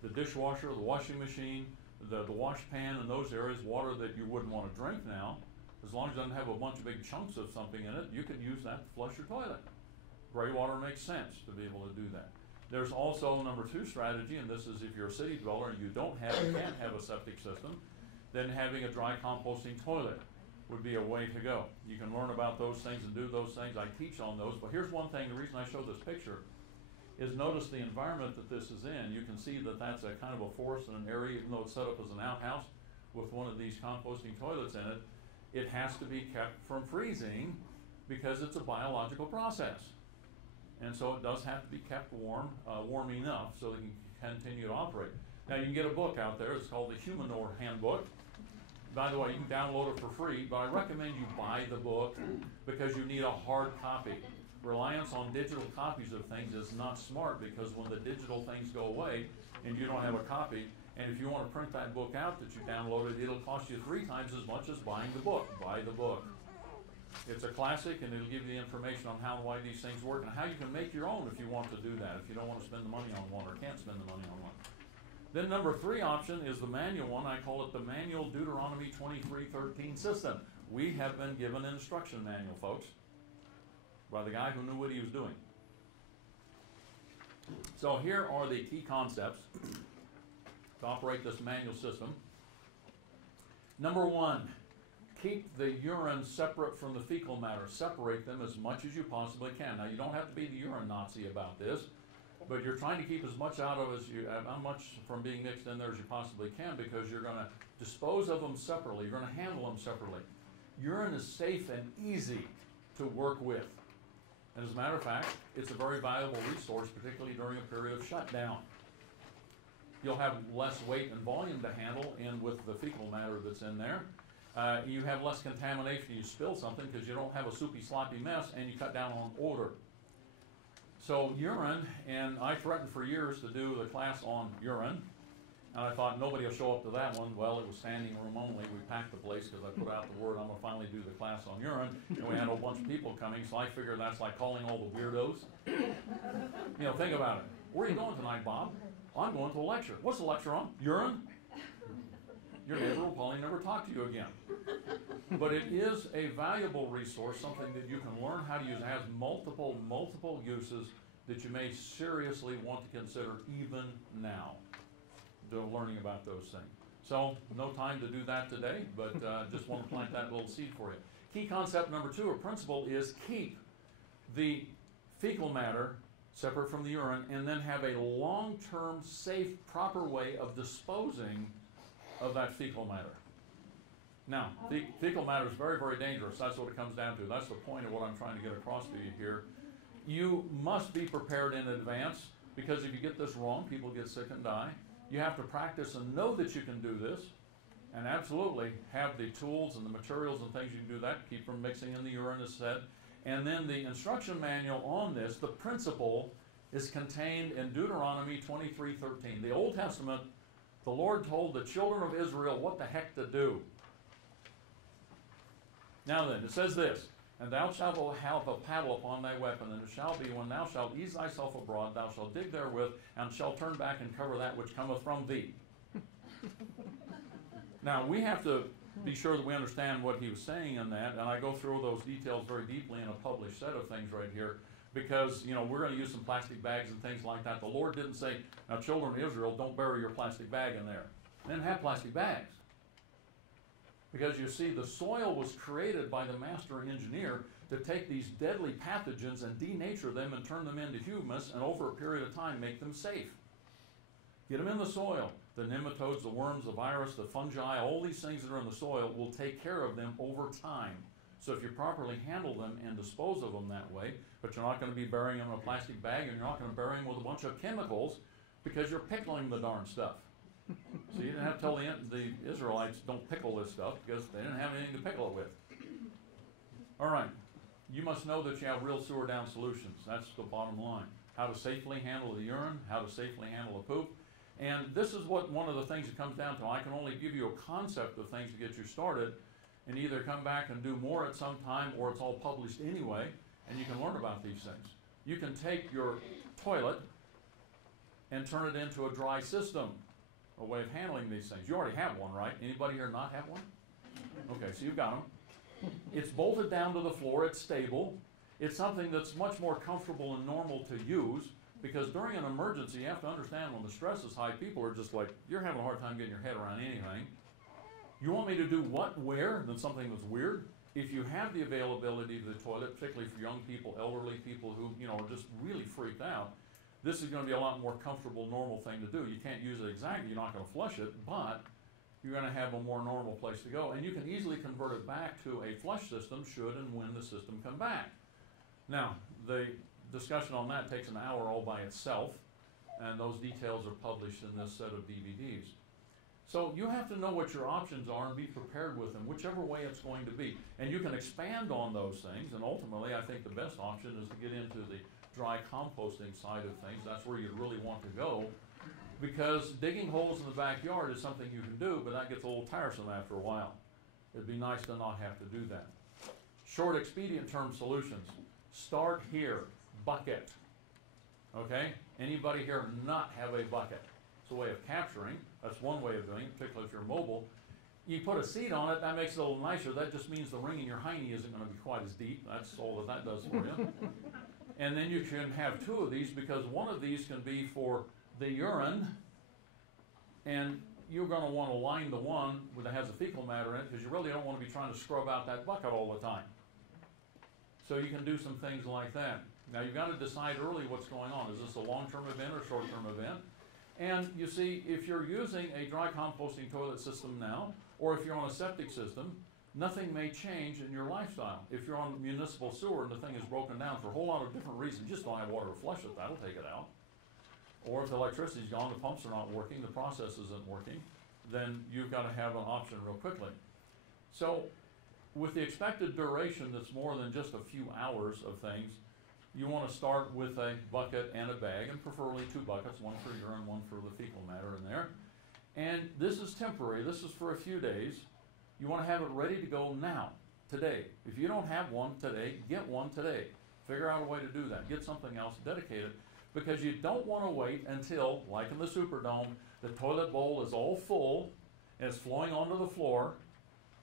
the dishwasher, the washing machine, the wash pan, and those areas, water that you wouldn't want to drink now. As long as it doesn't have a bunch of big chunks of something in it, you could use that to flush your toilet. Gray water makes sense to be able to do that. There's also number two strategy, and this is if you're a city dweller and you can't have a septic system, then having a dry composting toilet would be a way to go. You can learn about those things and do those things. I teach on those, but here's one thing, the reason I show this picture is notice the environment that this is in. You can see that that's a kind of a forest in an area, even though it's set up as an outhouse with one of these composting toilets in it. It has to be kept from freezing because it's a biological process. And so it does have to be kept warm, warm enough so that it can continue to operate. Now you can get a book out there, it's called the Humanure Handbook. By the way, you can download it for free, but I recommend you buy the book because you need a hard copy. Reliance on digital copies of things is not smart because when the digital things go away and you don't have a copy, and if you want to print that book out that you downloaded, it'll cost you 3 times as much as buying the book. Buy the book. It's a classic and it'll give you the information on how and why these things work and how you can make your own if you want to do that, if you don't want to spend the money on one or can't spend the money on one. Then number 3 option is the manual one. I call it the Manual Deuteronomy 23:13 system. We have been given an instruction manual, folks, by the guy who knew what he was doing. So here are the key concepts to operate this manual system. Number 1, keep the urine separate from the fecal matter. Separate them as much as you possibly can. Now you don't have to be the urine Nazi about this, but you're trying to keep as much out of how much from being mixed in there as you possibly can because you're going to dispose of them separately. You're going to handle them separately. Urine is safe and easy to work with. And as a matter of fact, it's a very valuable resource, particularly during a period of shutdown. You'll have less weight and volume to handle in with the fecal matter that's in there. You have less contamination. You spill something because you don't have a soupy, sloppy mess, and you cut down on odor. So urine, and I threatened for years to do the class on urine, and I thought nobody will show up to that one. Well, it was standing room only. We packed the place because I put out the word, I'm going to finally do the class on urine, and we had a whole bunch of people coming, so I figured that's like calling all the weirdos. You know, think about it. Where are you going tonight, Bob? I'm going to a lecture. What's the lecture on? Urine? Your neighbor will probably never talk to you again. But it is a valuable resource, something that you can learn how to use. It has multiple uses that you may seriously want to consider even now, learning about those things. So, no time to do that today, but just want to plant that little seed for you. Key concept number 2, or principle, is keep the fecal matter separate from the urine, and then have a long-term, safe, proper way of disposing of that fecal matter. Now, fecal matter is very, very dangerous. That's what it comes down to. That's the point of what I'm trying to get across to you here. You must be prepared in advance, because if you get this wrong, people get sick and die. You have to practice and know that you can do this, and absolutely have the tools and the materials and things you can do that. Keep from mixing in the urine, as said. And then the instruction manual on this, the principle, is contained in Deuteronomy 23:13. The Old Testament, the Lord told the children of Israel what the heck to do. Now then, it says this, and thou shalt have a paddle upon thy weapon, and it shall be, when thou shalt ease thyself abroad, thou shalt dig therewith, and shalt turn back and cover that which cometh from thee. Now, we have to be sure that we understand what he was saying in that, and I go through those details very deeply in a published set of things right here, because, you know, we're going to use some plastic bags and things like that. The Lord didn't say, now children of Israel, don't bury your plastic bag in there. They didn't have plastic bags. Because you see, the soil was created by the master engineer to take these deadly pathogens and denature them and turn them into humus, and over a period of time make them safe. Get them in the soil. The nematodes, the worms, the virus, the fungi, all these things that are in the soil will take care of them over time. So if you properly handle them and dispose of them that way, but you're not going to be burying them in a plastic bag, and you're not going to bury them with a bunch of chemicals, because you're pickling the darn stuff. So you didn't have to tell the Israelites, don't pickle this stuff, because they didn't have anything to pickle it with. All right. You must know that you have real sewer down solutions. That's the bottom line. How to safely handle the urine, how to safely handle the poop. And this is what one of the things it comes down to. I can only give you a concept of things to get you started, and either come back and do more at some time, or it's all published anyway, and you can learn about these things. You can take your toilet and turn it into a dry system, a way of handling these things. You already have one, right? Anybody here not have one? Okay, so you've got them. It's bolted down to the floor. It's stable. It's something that's much more comfortable and normal to use, because during an emergency, you have to understand, when the stress is high, people are just like, you're having a hard time getting your head around anything. You want me to do what, where? Then something that's weird. If you have the availability to the toilet, particularly for young people, elderly people who, you know, are just really freaked out, this is going to be a lot more comfortable, normal thing to do. You can't use it exactly. You're not going to flush it, but you're going to have a more normal place to go. And you can easily convert it back to a flush system should and when the system come back. Now, the discussion on that takes an hour all by itself, and those details are published in this set of DVDs. So you have to know what your options are and be prepared with them, whichever way it's going to be. And you can expand on those things, and ultimately I think the best option is to get into the dry composting side of things. That's where you really want to go, because digging holes in the backyard is something you can do, but that gets a little tiresome after a while. It'd be nice to not have to do that. Short, expedient term solutions. Start here. Bucket. Okay? Anybody here not have a bucket? It's a way of capturing. That's one way of doing it, particularly if you're mobile. You put a seat on it, that makes it a little nicer. That just means the ring in your hiney isn't going to be quite as deep. That's all that does for you. And then you can have two of these, because one of these can be for the urine, and you're going to want to line the one that has the fecal matter in it, because you really don't want to be trying to scrub out that bucket all the time. So you can do some things like that. Now you've got to decide early what's going on. Is this a long-term event or short-term event? And you see, if you're using a dry composting toilet system now, or if you're on a septic system, nothing may change in your lifestyle. If you're on municipal sewer and the thing is broken down for a whole lot of different reasons, just don't have water to flush it, that'll take it out. Or if the electricity's gone, the pumps are not working, the process isn't working, then you've got to have an option real quickly. So with the expected duration that's more than just a few hours of things, you want to start with a bucket and a bag, and preferably two buckets, one for urine, one for the fecal matter in there. And this is temporary. This is for a few days. You want to have it ready to go now, today. If you don't have one today, get one today. Figure out a way to do that. Get something else, dedicate it. because you don't want to wait until, like in the Superdome, the toilet bowl is all full and it's flowing onto the floor.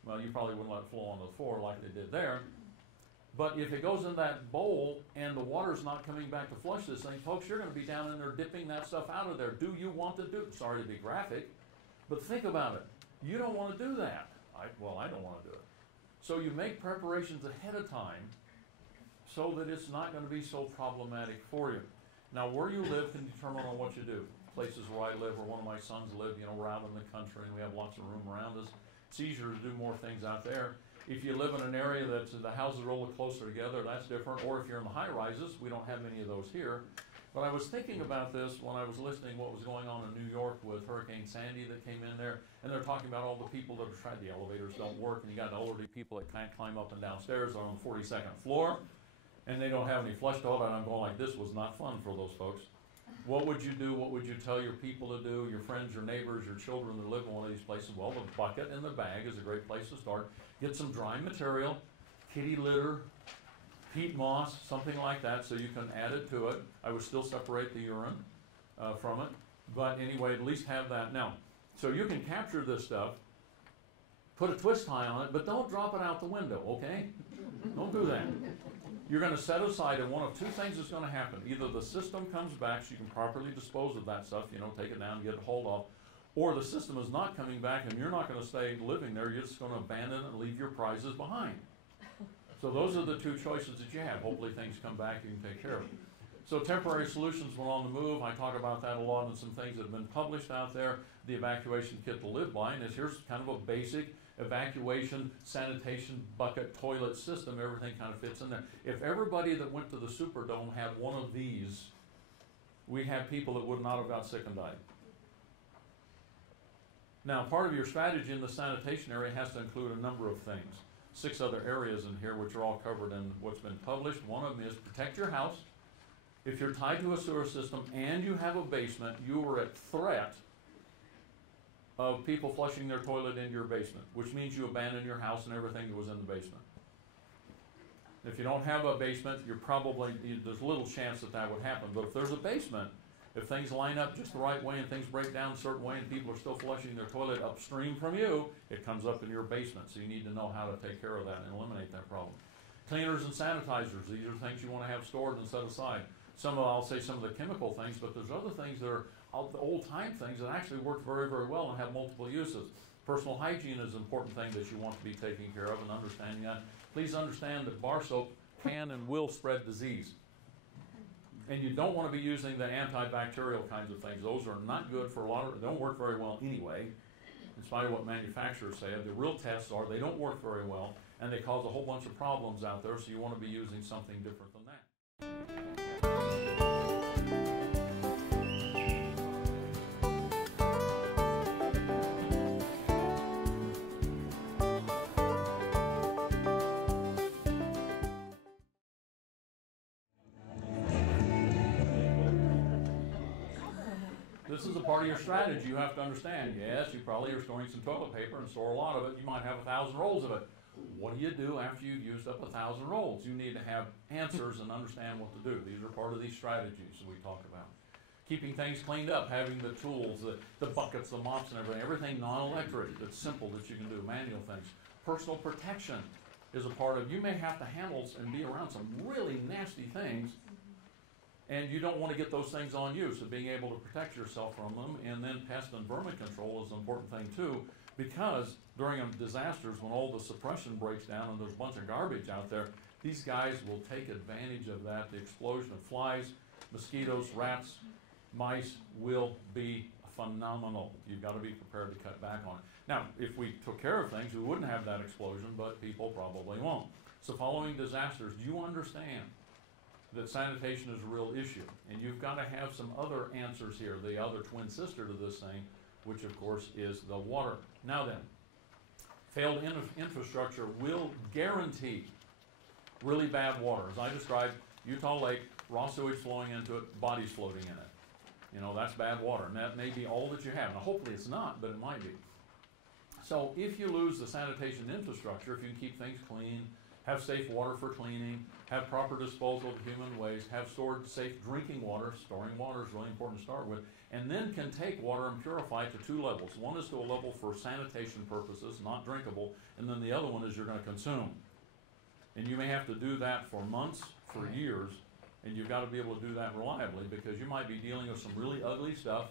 Well, you probably wouldn't let it flow onto the floor like they did there. But if it goes in that bowl and the water's not coming back to flush this thing, folks, you're going to be down in there dipping that stuff out of there. Do you want to do it? Sorry to be graphic, but think about it. You don't want to do that. I don't want to do it. So you make preparations ahead of time so that it's not going to be so problematic for you. Now, where you live can determine on what you do. Places where I live, where one of my sons live, we're out in the country and we have lots of room around us. It's easier to do more things out there. If you live in an area that's the houses are a little closer together, that's different. Or if you're in the high rises, we don't have many of those here. But I was thinking about this when I was listening what was going on in New York with Hurricane Sandy that came in there, and they're talking about all the people that have tried the elevators don't work, and you got elderly people that can't climb up and down stairs on the 42nd floor, and they don't have any flush toilet, and I'm going like, this was not fun for those folks. What would you do? What would you tell your people to do, your friends, your neighbors, your children that live in one of these places? Well, the bucket and the bag is a great place to start. Get some dry material, kitty litter, peat moss, something like that, so you can add it to it. I would still separate the urine from it, but anyway, at least have that. Now, so you can capture this stuff, put a twist tie on it, but don't drop it out the window, okay? Don't do that. You're going to set aside, and one of two things is going to happen. Either the system comes back so you can properly dispose of that stuff, take it down, get it hauled off, or the system is not coming back and you're not going to stay living there. You're just going to abandon it and leave your prizes behind. So those are the two choices that you have. Hopefully things come back and you can take care of it. So temporary solutions when on the move, I talk about that a lot in some things that have been published out there. The evacuation kit to live by, and here's kind of a basic evacuation, sanitation, bucket, toilet system. Everything kind of fits in there. If everybody that went to the Superdome had one of these, we have people that would not have got sick and died. Now, part of your strategy in the sanitation area has to include a number of things. 6 other areas in here which are all covered in what's been published. One of them is protect your house. If you're tied to a sewer system and you have a basement, you are at threat of people flushing their toilet into your basement, which means you abandon your house and everything that was in the basement. If you don't have a basement, there's little chance that that would happen. But if there's a basement, if things line up just the right way and things break down a certain way and people are still flushing their toilet upstream from you, it comes up in your basement. So you need to know how to take care of that and eliminate that problem. Cleaners and sanitizers, these are things you want to have stored and set aside. I'll say some of the chemical things, but there's other things that are old-time things that actually work very, very well and have multiple uses. Personal hygiene is an important thing that you want to be taking care of and understanding that. Please understand that bar soap can and will spread disease. And you don't want to be using the antibacterial kinds of things. Those are not good for they don't work very well anyway, in spite of what manufacturers say. The real tests are they don't work very well, and they cause a whole bunch of problems out there, so you want to be using something different than that. This is a part of your strategy you have to understand. Yes, you probably are storing some toilet paper and store a lot of it. You might have 1,000 rolls of it. What do you do after you've used up 1,000 rolls? You need to have answers and understand what to do. These are part of these strategies that we talk about. Keeping things cleaned up, having the tools, the buckets, the mops and everything non-electric. That's simple that you can do, manual things. Personal protection is a part of, you may have to handle and be around some really nasty things, and you don't want to get those things on you, so being able to protect yourself from them. And then pest and vermin control is an important thing too, because during disasters, when all the suppression breaks down and there's a bunch of garbage out there, these guys will take advantage of that. The explosion of flies, mosquitoes, rats, mice will be phenomenal. You've got to be prepared to cut back on it. Now, if we took care of things, we wouldn't have that explosion, but people probably won't. So following disasters, do you understand that sanitation is a real issue? And you've got to have some other answers here, the other twin sister to this thing, which of course is the water. Now then, failed infrastructure will guarantee really bad water. As I described, Utah Lake, raw sewage flowing into it, bodies floating in it. That's bad water, and that may be all that you have. Now hopefully it's not, but it might be. So if you lose the sanitation infrastructure, if you can keep things clean, have safe water for cleaning, have proper disposal of human waste, have stored safe drinking water. Storing water is really important to start with, and then can take water and purify it to two levels. One is to a level for sanitation purposes, not drinkable, and then the other one is you're going to consume. And you may have to do that for months, for years, and you've got to be able to do that reliably because you might be dealing with some really ugly stuff.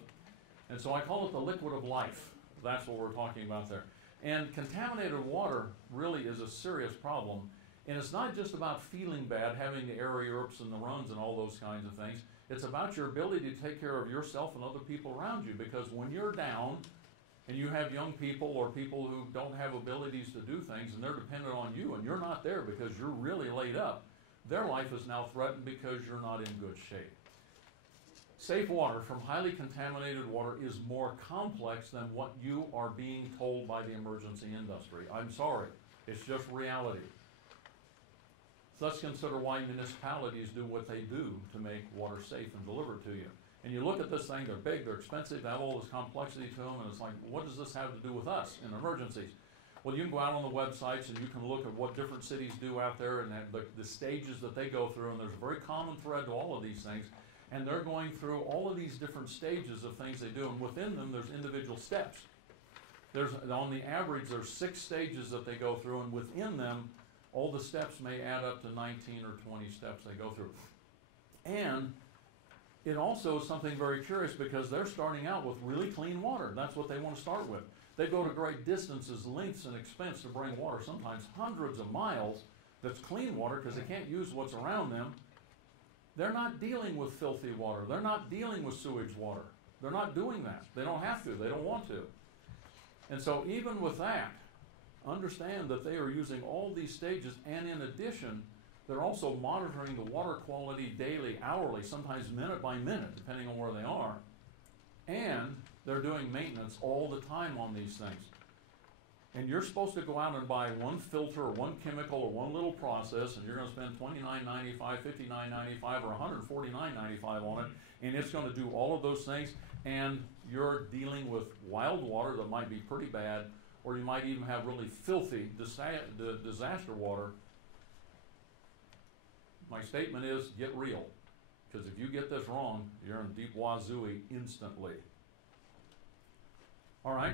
And so I call it the liquid of life. That's what we're talking about there. And contaminated water really is a serious problem. And it's not just about feeling bad, having the aerobics and the runs and all those kinds of things. It's about your ability to take care of yourself and other people around you, because when you're down and you have young people or people who don't have abilities to do things and they're dependent on you and you're not there because you're really laid up, their life is now threatened because you're not in good shape. Safe water from highly contaminated water is more complex than what you are being told by the emergency industry. I'm sorry, it's just reality. So let's consider why municipalities do what they do to make water safe and deliver it to you. And you look at this thing, they're big, they're expensive, they have all this complexity to them, and it's like, what does this have to do with us in emergencies? Well, you can go out on the websites and you can look at what different cities do out there and the stages that they go through, and there's a very common thread to all of these things. And they're going through all of these different stages of things they do, and within them there's individual steps. There's, on the average, there's 6 stages that they go through, and within them, all the steps may add up to 19 or 20 steps they go through. And it also is something very curious because they're starting out with really clean water. That's what they want to start with. They go to great distances, lengths, and expense to bring water, sometimes hundreds of miles, that's clean water because they can't use what's around them. They're not dealing with filthy water. They're not dealing with sewage water. They're not doing that. They don't have to. They don't want to. And so even with that, understand that they are using all these stages, and in addition, they're also monitoring the water quality daily, hourly, sometimes minute by minute, depending on where they are. And they're doing maintenance all the time on these things. And you're supposed to go out and buy one filter or one chemical or one little process, and you're going to spend $29.95, $59.95, or $149.95 on it, and it's going to do all of those things, and you're dealing with wild water that might be pretty bad, or you might even have really filthy disaster water. My statement is, get real, because if you get this wrong, you're in deep wazooey instantly. All right?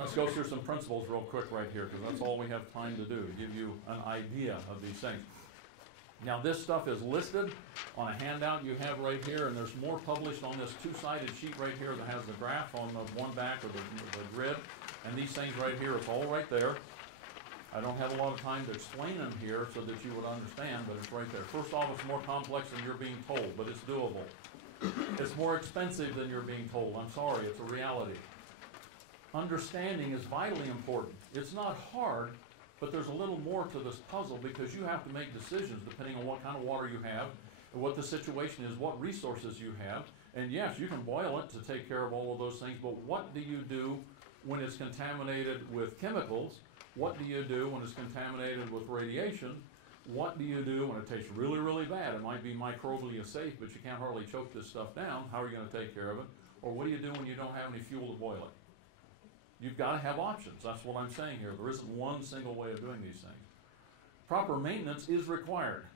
Let's go through some principles real quick right here, because that's all we have time to do, to give you an idea of these things. Now, this stuff is listed on a handout you have right here, and there's more published on this two-sided sheet right here that has the graph on the one back of the grid. And these things right here, it's all right there. I don't have a lot of time to explain them here so that you would understand, but it's right there. First off, it's more complex than you're being told, but it's doable. It's more expensive than you're being told. I'm sorry, it's a reality. Understanding is vitally important. It's not hard, but there's a little more to this puzzle because you have to make decisions depending on what kind of water you have, and what the situation is, what resources you have. And yes, you can boil it to take care of all of those things, but what do you do when it's contaminated with chemicals? What do you do when it's contaminated with radiation? What do you do when it tastes really, really bad? It might be microbially safe, but you can't hardly choke this stuff down. How are you going to take care of it? Or what do you do when you don't have any fuel to boil it? You've got to have options. That's what I'm saying here. There isn't one single way of doing these things. Proper maintenance is required.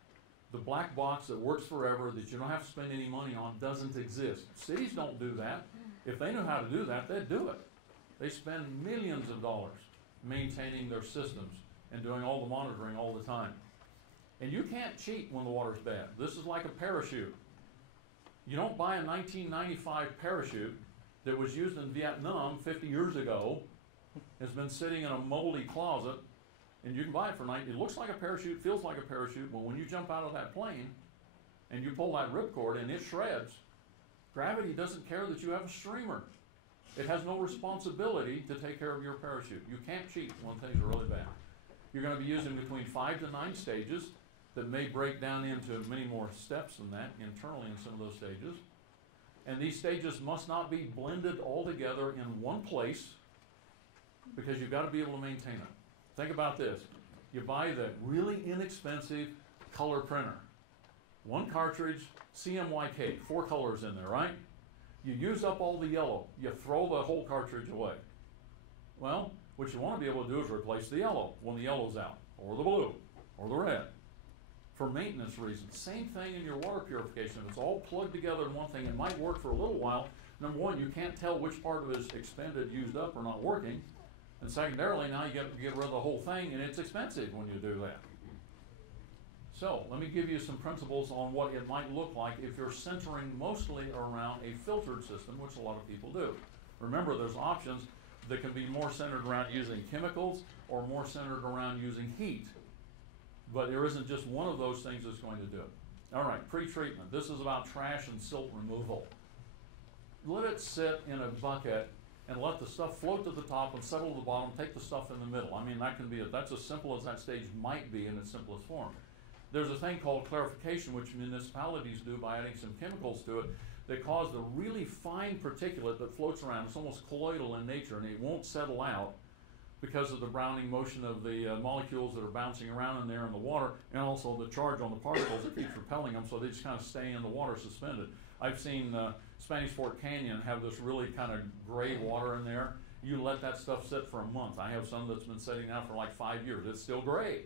The black box that works forever, that you don't have to spend any money on, doesn't exist. Cities don't do that. If they knew how to do that, they'd do it. They spend millions of dollars maintaining their systems and doing all the monitoring all the time. And you can't cheat when the water's bad. This is like a parachute. You don't buy a 1995 parachute that was used in Vietnam 50 years ago, has been sitting in a moldy closet, and you can buy it for $90. It looks like a parachute, feels like a parachute, but when you jump out of that plane and you pull that ripcord and it shreds, gravity doesn't care that you have a streamer. It has no responsibility to take care of your parachute. You can't cheat when things are really bad. You're going to be using between 5 to 9 stages that may break down into many more steps than that internally in some of those stages. And these stages must not be blended all together in one place because you've got to be able to maintain it. Think about this. You buy the really inexpensive color printer. One cartridge, CMYK, 4 colors in there, right? You use up all the yellow. You throw the whole cartridge away. Well, what you want to be able to do is replace the yellow when the yellow's out, or the blue, or the red. For maintenance reasons. Same thing in your water purification. If it's all plugged together in one thing, it might work for a little while. Number one, you can't tell which part of it is expended, used up, or not working. And secondarily, now you get rid of the whole thing, and it's expensive when you do that. So, let me give you some principles on what it might look like if you're centering mostly around a filtered system, which a lot of people do. Remember, there's options that can be more centered around using chemicals or more centered around using heat. But there isn't just one of those things that's going to do it. All right, pre-treatment. This is about trash and silt removal. Let it sit in a bucket and let the stuff float to the top and settle to the bottom, take the stuff in the middle. I mean, that's as simple as that stage might be in its simplest form. There's a thing called clarification, which municipalities do by adding some chemicals to it that cause the really fine particulate that floats around. It's almost colloidal in nature, and it won't settle out because of the Browning motion of the molecules that are bouncing around in there in the water, and also the charge on the particles that keeps repelling them, so they just kind of stay in the water suspended. I've seen Spanish Fort Canyon have this really kind of gray water in there. You let that stuff sit for a month. I have some that's been sitting now for like 5 years. It's still gray.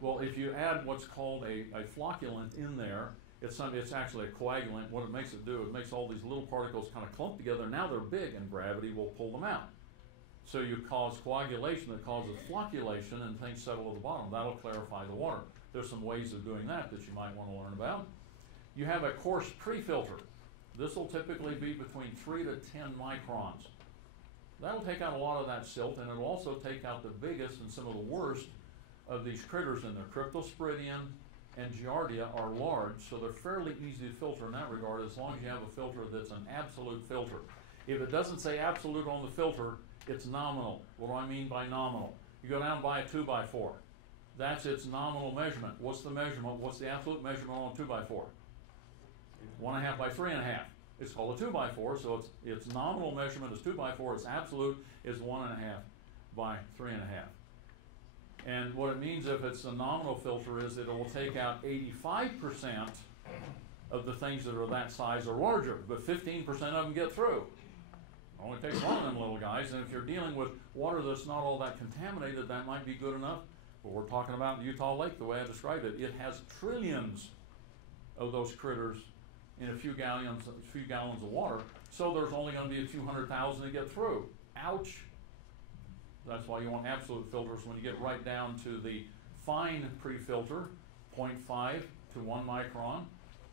Well, if you add what's called a flocculant in there, it's actually a coagulant. What it makes it do, it makes all these little particles kind of clump together. Now they're big, and gravity will pull them out. So you cause coagulation that causes flocculation, and things settle to the bottom. That'll clarify the water. There's some ways of doing that you might want to learn about. You have a coarse pre-filter. This will typically be between 3 to 10 microns. That'll take out a lot of that silt, and it'll also take out the biggest and some of the worst of these critters in there. Cryptosporidium and Giardia are large, so they're fairly easy to filter in that regard, as long as you have a filter that's an absolute filter. If it doesn't say absolute on the filter, it's nominal. What do I mean by nominal? You go down and buy a 2x4. That's its nominal measurement. What's the measurement? What's the absolute measurement on a 2x4? 1.5 by 3.5. It's called a 2x4, so its nominal measurement is 2x4. Its absolute is 1.5 by 3.5. And what it means if it's a nominal filter is that it will take out 85% of the things that are that size or larger, but 15% of them get through. It only takes one of them little guys, and if you're dealing with water that's not all that contaminated, that might be good enough. But we're talking about the Utah Lake, the way I described it. It has trillions of those critters in a few gallons of water, so there's only going to be a few 100,000 to get through. Ouch! That's why you want absolute filters when you get right down to the fine pre-filter, 0.5 to 1 micron.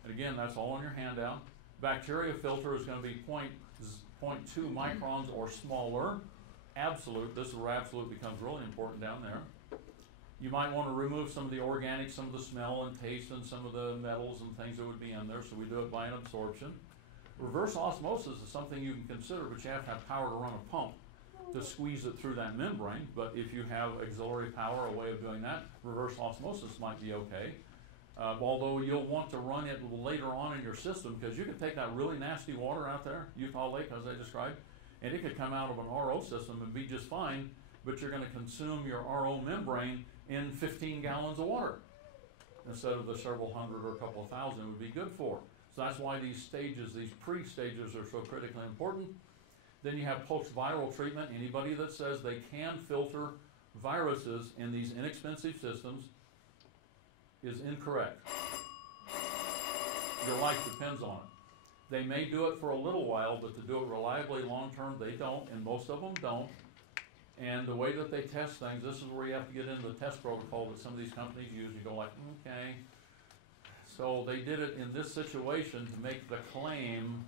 And again, that's all on your handout. Bacteria filter is going to be 0.2 microns or smaller. Absolute, this is where absolute becomes really important down there. You might want to remove some of the organics, some of the smell and taste, and some of the metals and things that would be in there, so we do it by an absorption. Reverse osmosis is something you can consider, but you have to have power to run a pump to squeeze it through that membrane. But if you have auxiliary power, a way of doing that, reverse osmosis might be okay. Although you'll want to run it later on in your system, because you could take that really nasty water out there, Utah Lake as I described, and it could come out of an RO system and be just fine, but you're going to consume your RO membrane in 15 gallons of water instead of the several hundred or a couple of thousand it would be good for. So that's why these stages, these pre-stages, are so critically important. Then you have post-viral treatment. Anybody that says they can filter viruses in these inexpensive systems is incorrect. Your life depends on it. They may do it for a little while, but to do it reliably long-term, they don't, and most of them don't. And the way that they test things, this is where you have to get into the test protocol that some of these companies use. You go like, okay. So they did it in this situation to make the claim,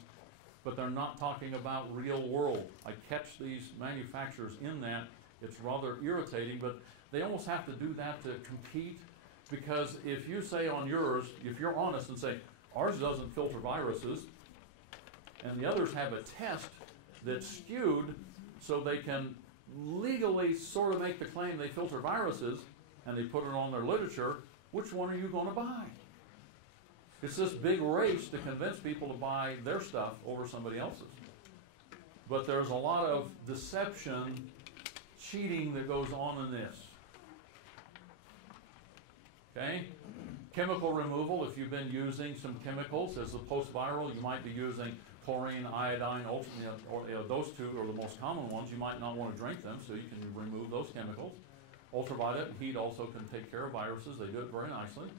but they're not talking about real world. I catch these manufacturers in that. It's rather irritating, but they almost have to do that to compete, because if you say on yours, if you're honest and say, ours doesn't filter viruses, and the others have a test that's skewed so they can legally sort of make the claim they filter viruses, and they put it on their literature, which one are you going to buy? It's this big race to convince people to buy their stuff over somebody else's. But there's a lot of deception, cheating that goes on in this. Okay? Chemical removal, if you've been using some chemicals as a post-viral, you might be using chlorine, iodine, those two are the most common ones. You might not want to drink them, so you can remove those chemicals. Ultraviolet and heat also can take care of viruses. They do it very nicely.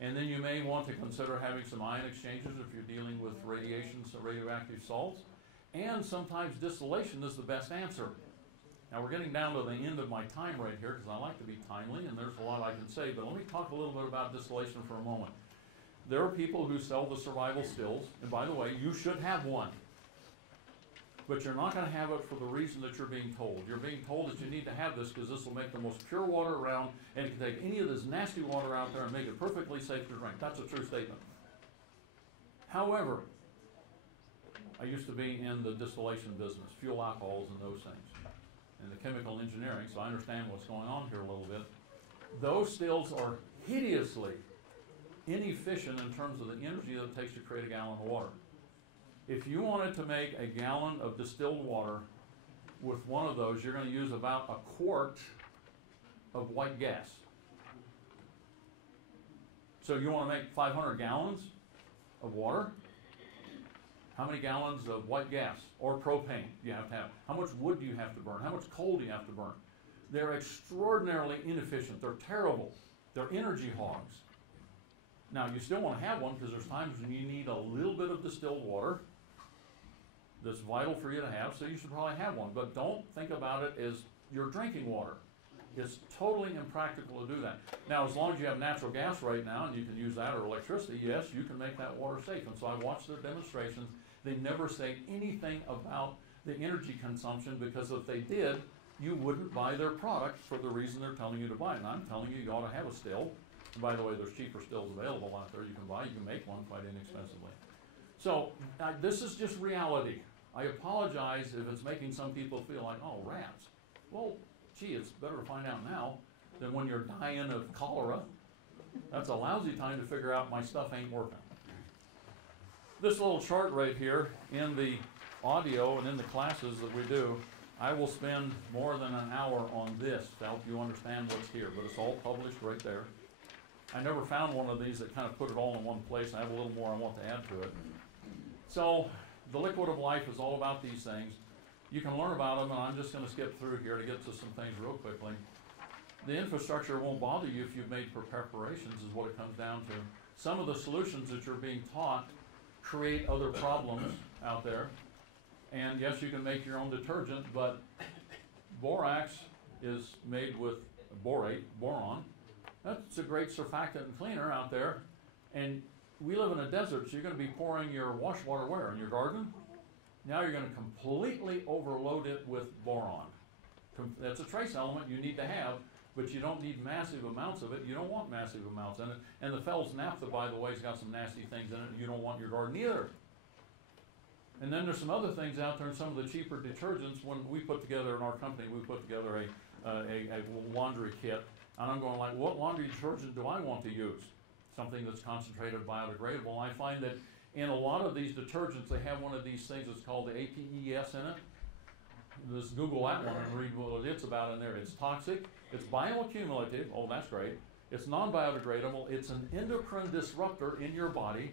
And then you may want to consider having some ion exchanges if you're dealing with radiations or radioactive salts. And sometimes distillation is the best answer. Now we're getting down to the end of my time right here because I like to be timely and there's a lot I can say, but let me talk a little bit about distillation for a moment. There are people who sell the survival stills, and by the way, you should have one. But you're not going to have it for the reason that you're being told. You're being told that you need to have this because this will make the most pure water around, and it can take any of this nasty water out there and make it perfectly safe to drink. That's a true statement. However, I used to be in the distillation business, fuel alcohols and those things, and the chemical engineering, so I understand what's going on here a little bit. Those stills are hideously inefficient in terms of the energy that it takes to create a gallon of water. If you wanted to make a gallon of distilled water with one of those, you're going to use about a quart of white gas. So you want to make 500 gallons of water? How many gallons of white gas or propane do you have to have? How much wood do you have to burn? How much coal do you have to burn? They're extraordinarily inefficient. They're terrible. They're energy hogs. Now, you still want to have one because there's times when you need a little bit of distilled water that's vital for you to have, so you should probably have one. But don't think about it as your drinking water. It's totally impractical to do that. Now, as long as you have natural gas right now and you can use that or electricity, yes, you can make that water safe. And so I watched their demonstrations. They never say anything about the energy consumption because if they did, you wouldn't buy their product for the reason they're telling you to buy it. And I'm telling you, you ought to have a still. And by the way, there's cheaper stills available out there you can buy. You can make one quite inexpensively. So this is just reality. I apologize if it's making some people feel like, oh, rats. Well, gee, it's better to find out now than when you're dying of cholera. That's a lousy time to figure out my stuff ain't working. This little chart right here in the audio and in the classes that we do, I will spend more than an hour on this to help you understand what's here, but it's all published right there. I never found one of these that kind of put it all in one place. I have a little more I want to add to it. So the liquid of life is all about these things. You can learn about them, and I'm just going to skip through here to get to some things real quickly. The infrastructure won't bother you if you've made preparations is what it comes down to. Some of the solutions that you're being taught create other problems out there. And yes, you can make your own detergent, but borax is made with boron. That's a great surfactant and cleaner out there. And we live in a desert, so you're going to be pouring your wash water where? In your garden? Now you're going to completely overload it with boron. That's a trace element you need to have, but you don't need massive amounts of it. You don't want massive amounts in it. And the Fells naphtha, by the way, has got some nasty things in it you don't want in your garden either. And then there's some other things out there, and some of the cheaper detergents. When we put together in our company, we put together a laundry kit, and I'm going like, what laundry detergent do I want to use? Something that's concentrated biodegradable. And I find that in a lot of these detergents, they have one of these things that's called the APES in it. Just Google that one and read what it's about in there. It's toxic, it's bioaccumulative, oh that's great, it's non-biodegradable, it's an endocrine disruptor in your body,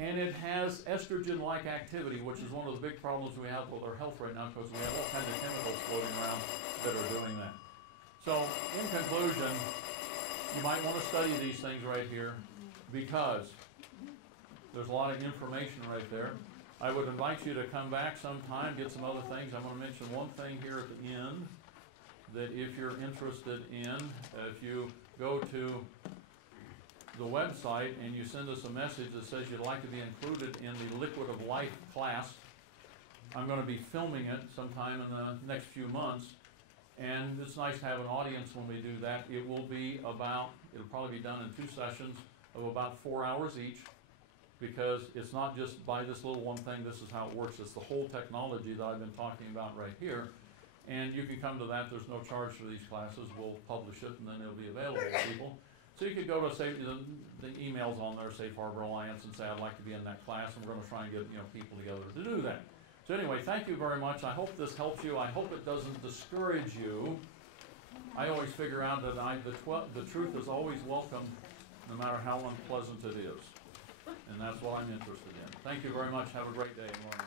and it has estrogen-like activity, which is one of the big problems we have with our health right now because we have all kinds of chemicals floating around that are doing that. So, in conclusion, you might want to study these things right here because there's a lot of information right there. I would invite you to come back sometime, get some other things. I'm going to mention one thing here at the end that if you're interested in, if you go to the website and you send us a message that says you'd like to be included in the Liquid of Life class, I'm going to be filming it sometime in the next few months. And it's nice to have an audience when we do that. It'll probably be done in 2 sessions of about 4 hours each. Because it's not just buy this little one thing, this is how it works. It's the whole technology that I've been talking about right here. And you can come to that. There's no charge for these classes. We'll publish it, and then it'll be available to people. So you could go to the emails on there, Safe Harbor Alliance, and say, I'd like to be in that class. And we're going to try and get people together to do that. So anyway, thank you very much. I hope this helps you. I hope it doesn't discourage you. I always figure out that the truth is always welcome, no matter how unpleasant it is. And that's what I'm interested in. Thank you very much. Have a great day and morning.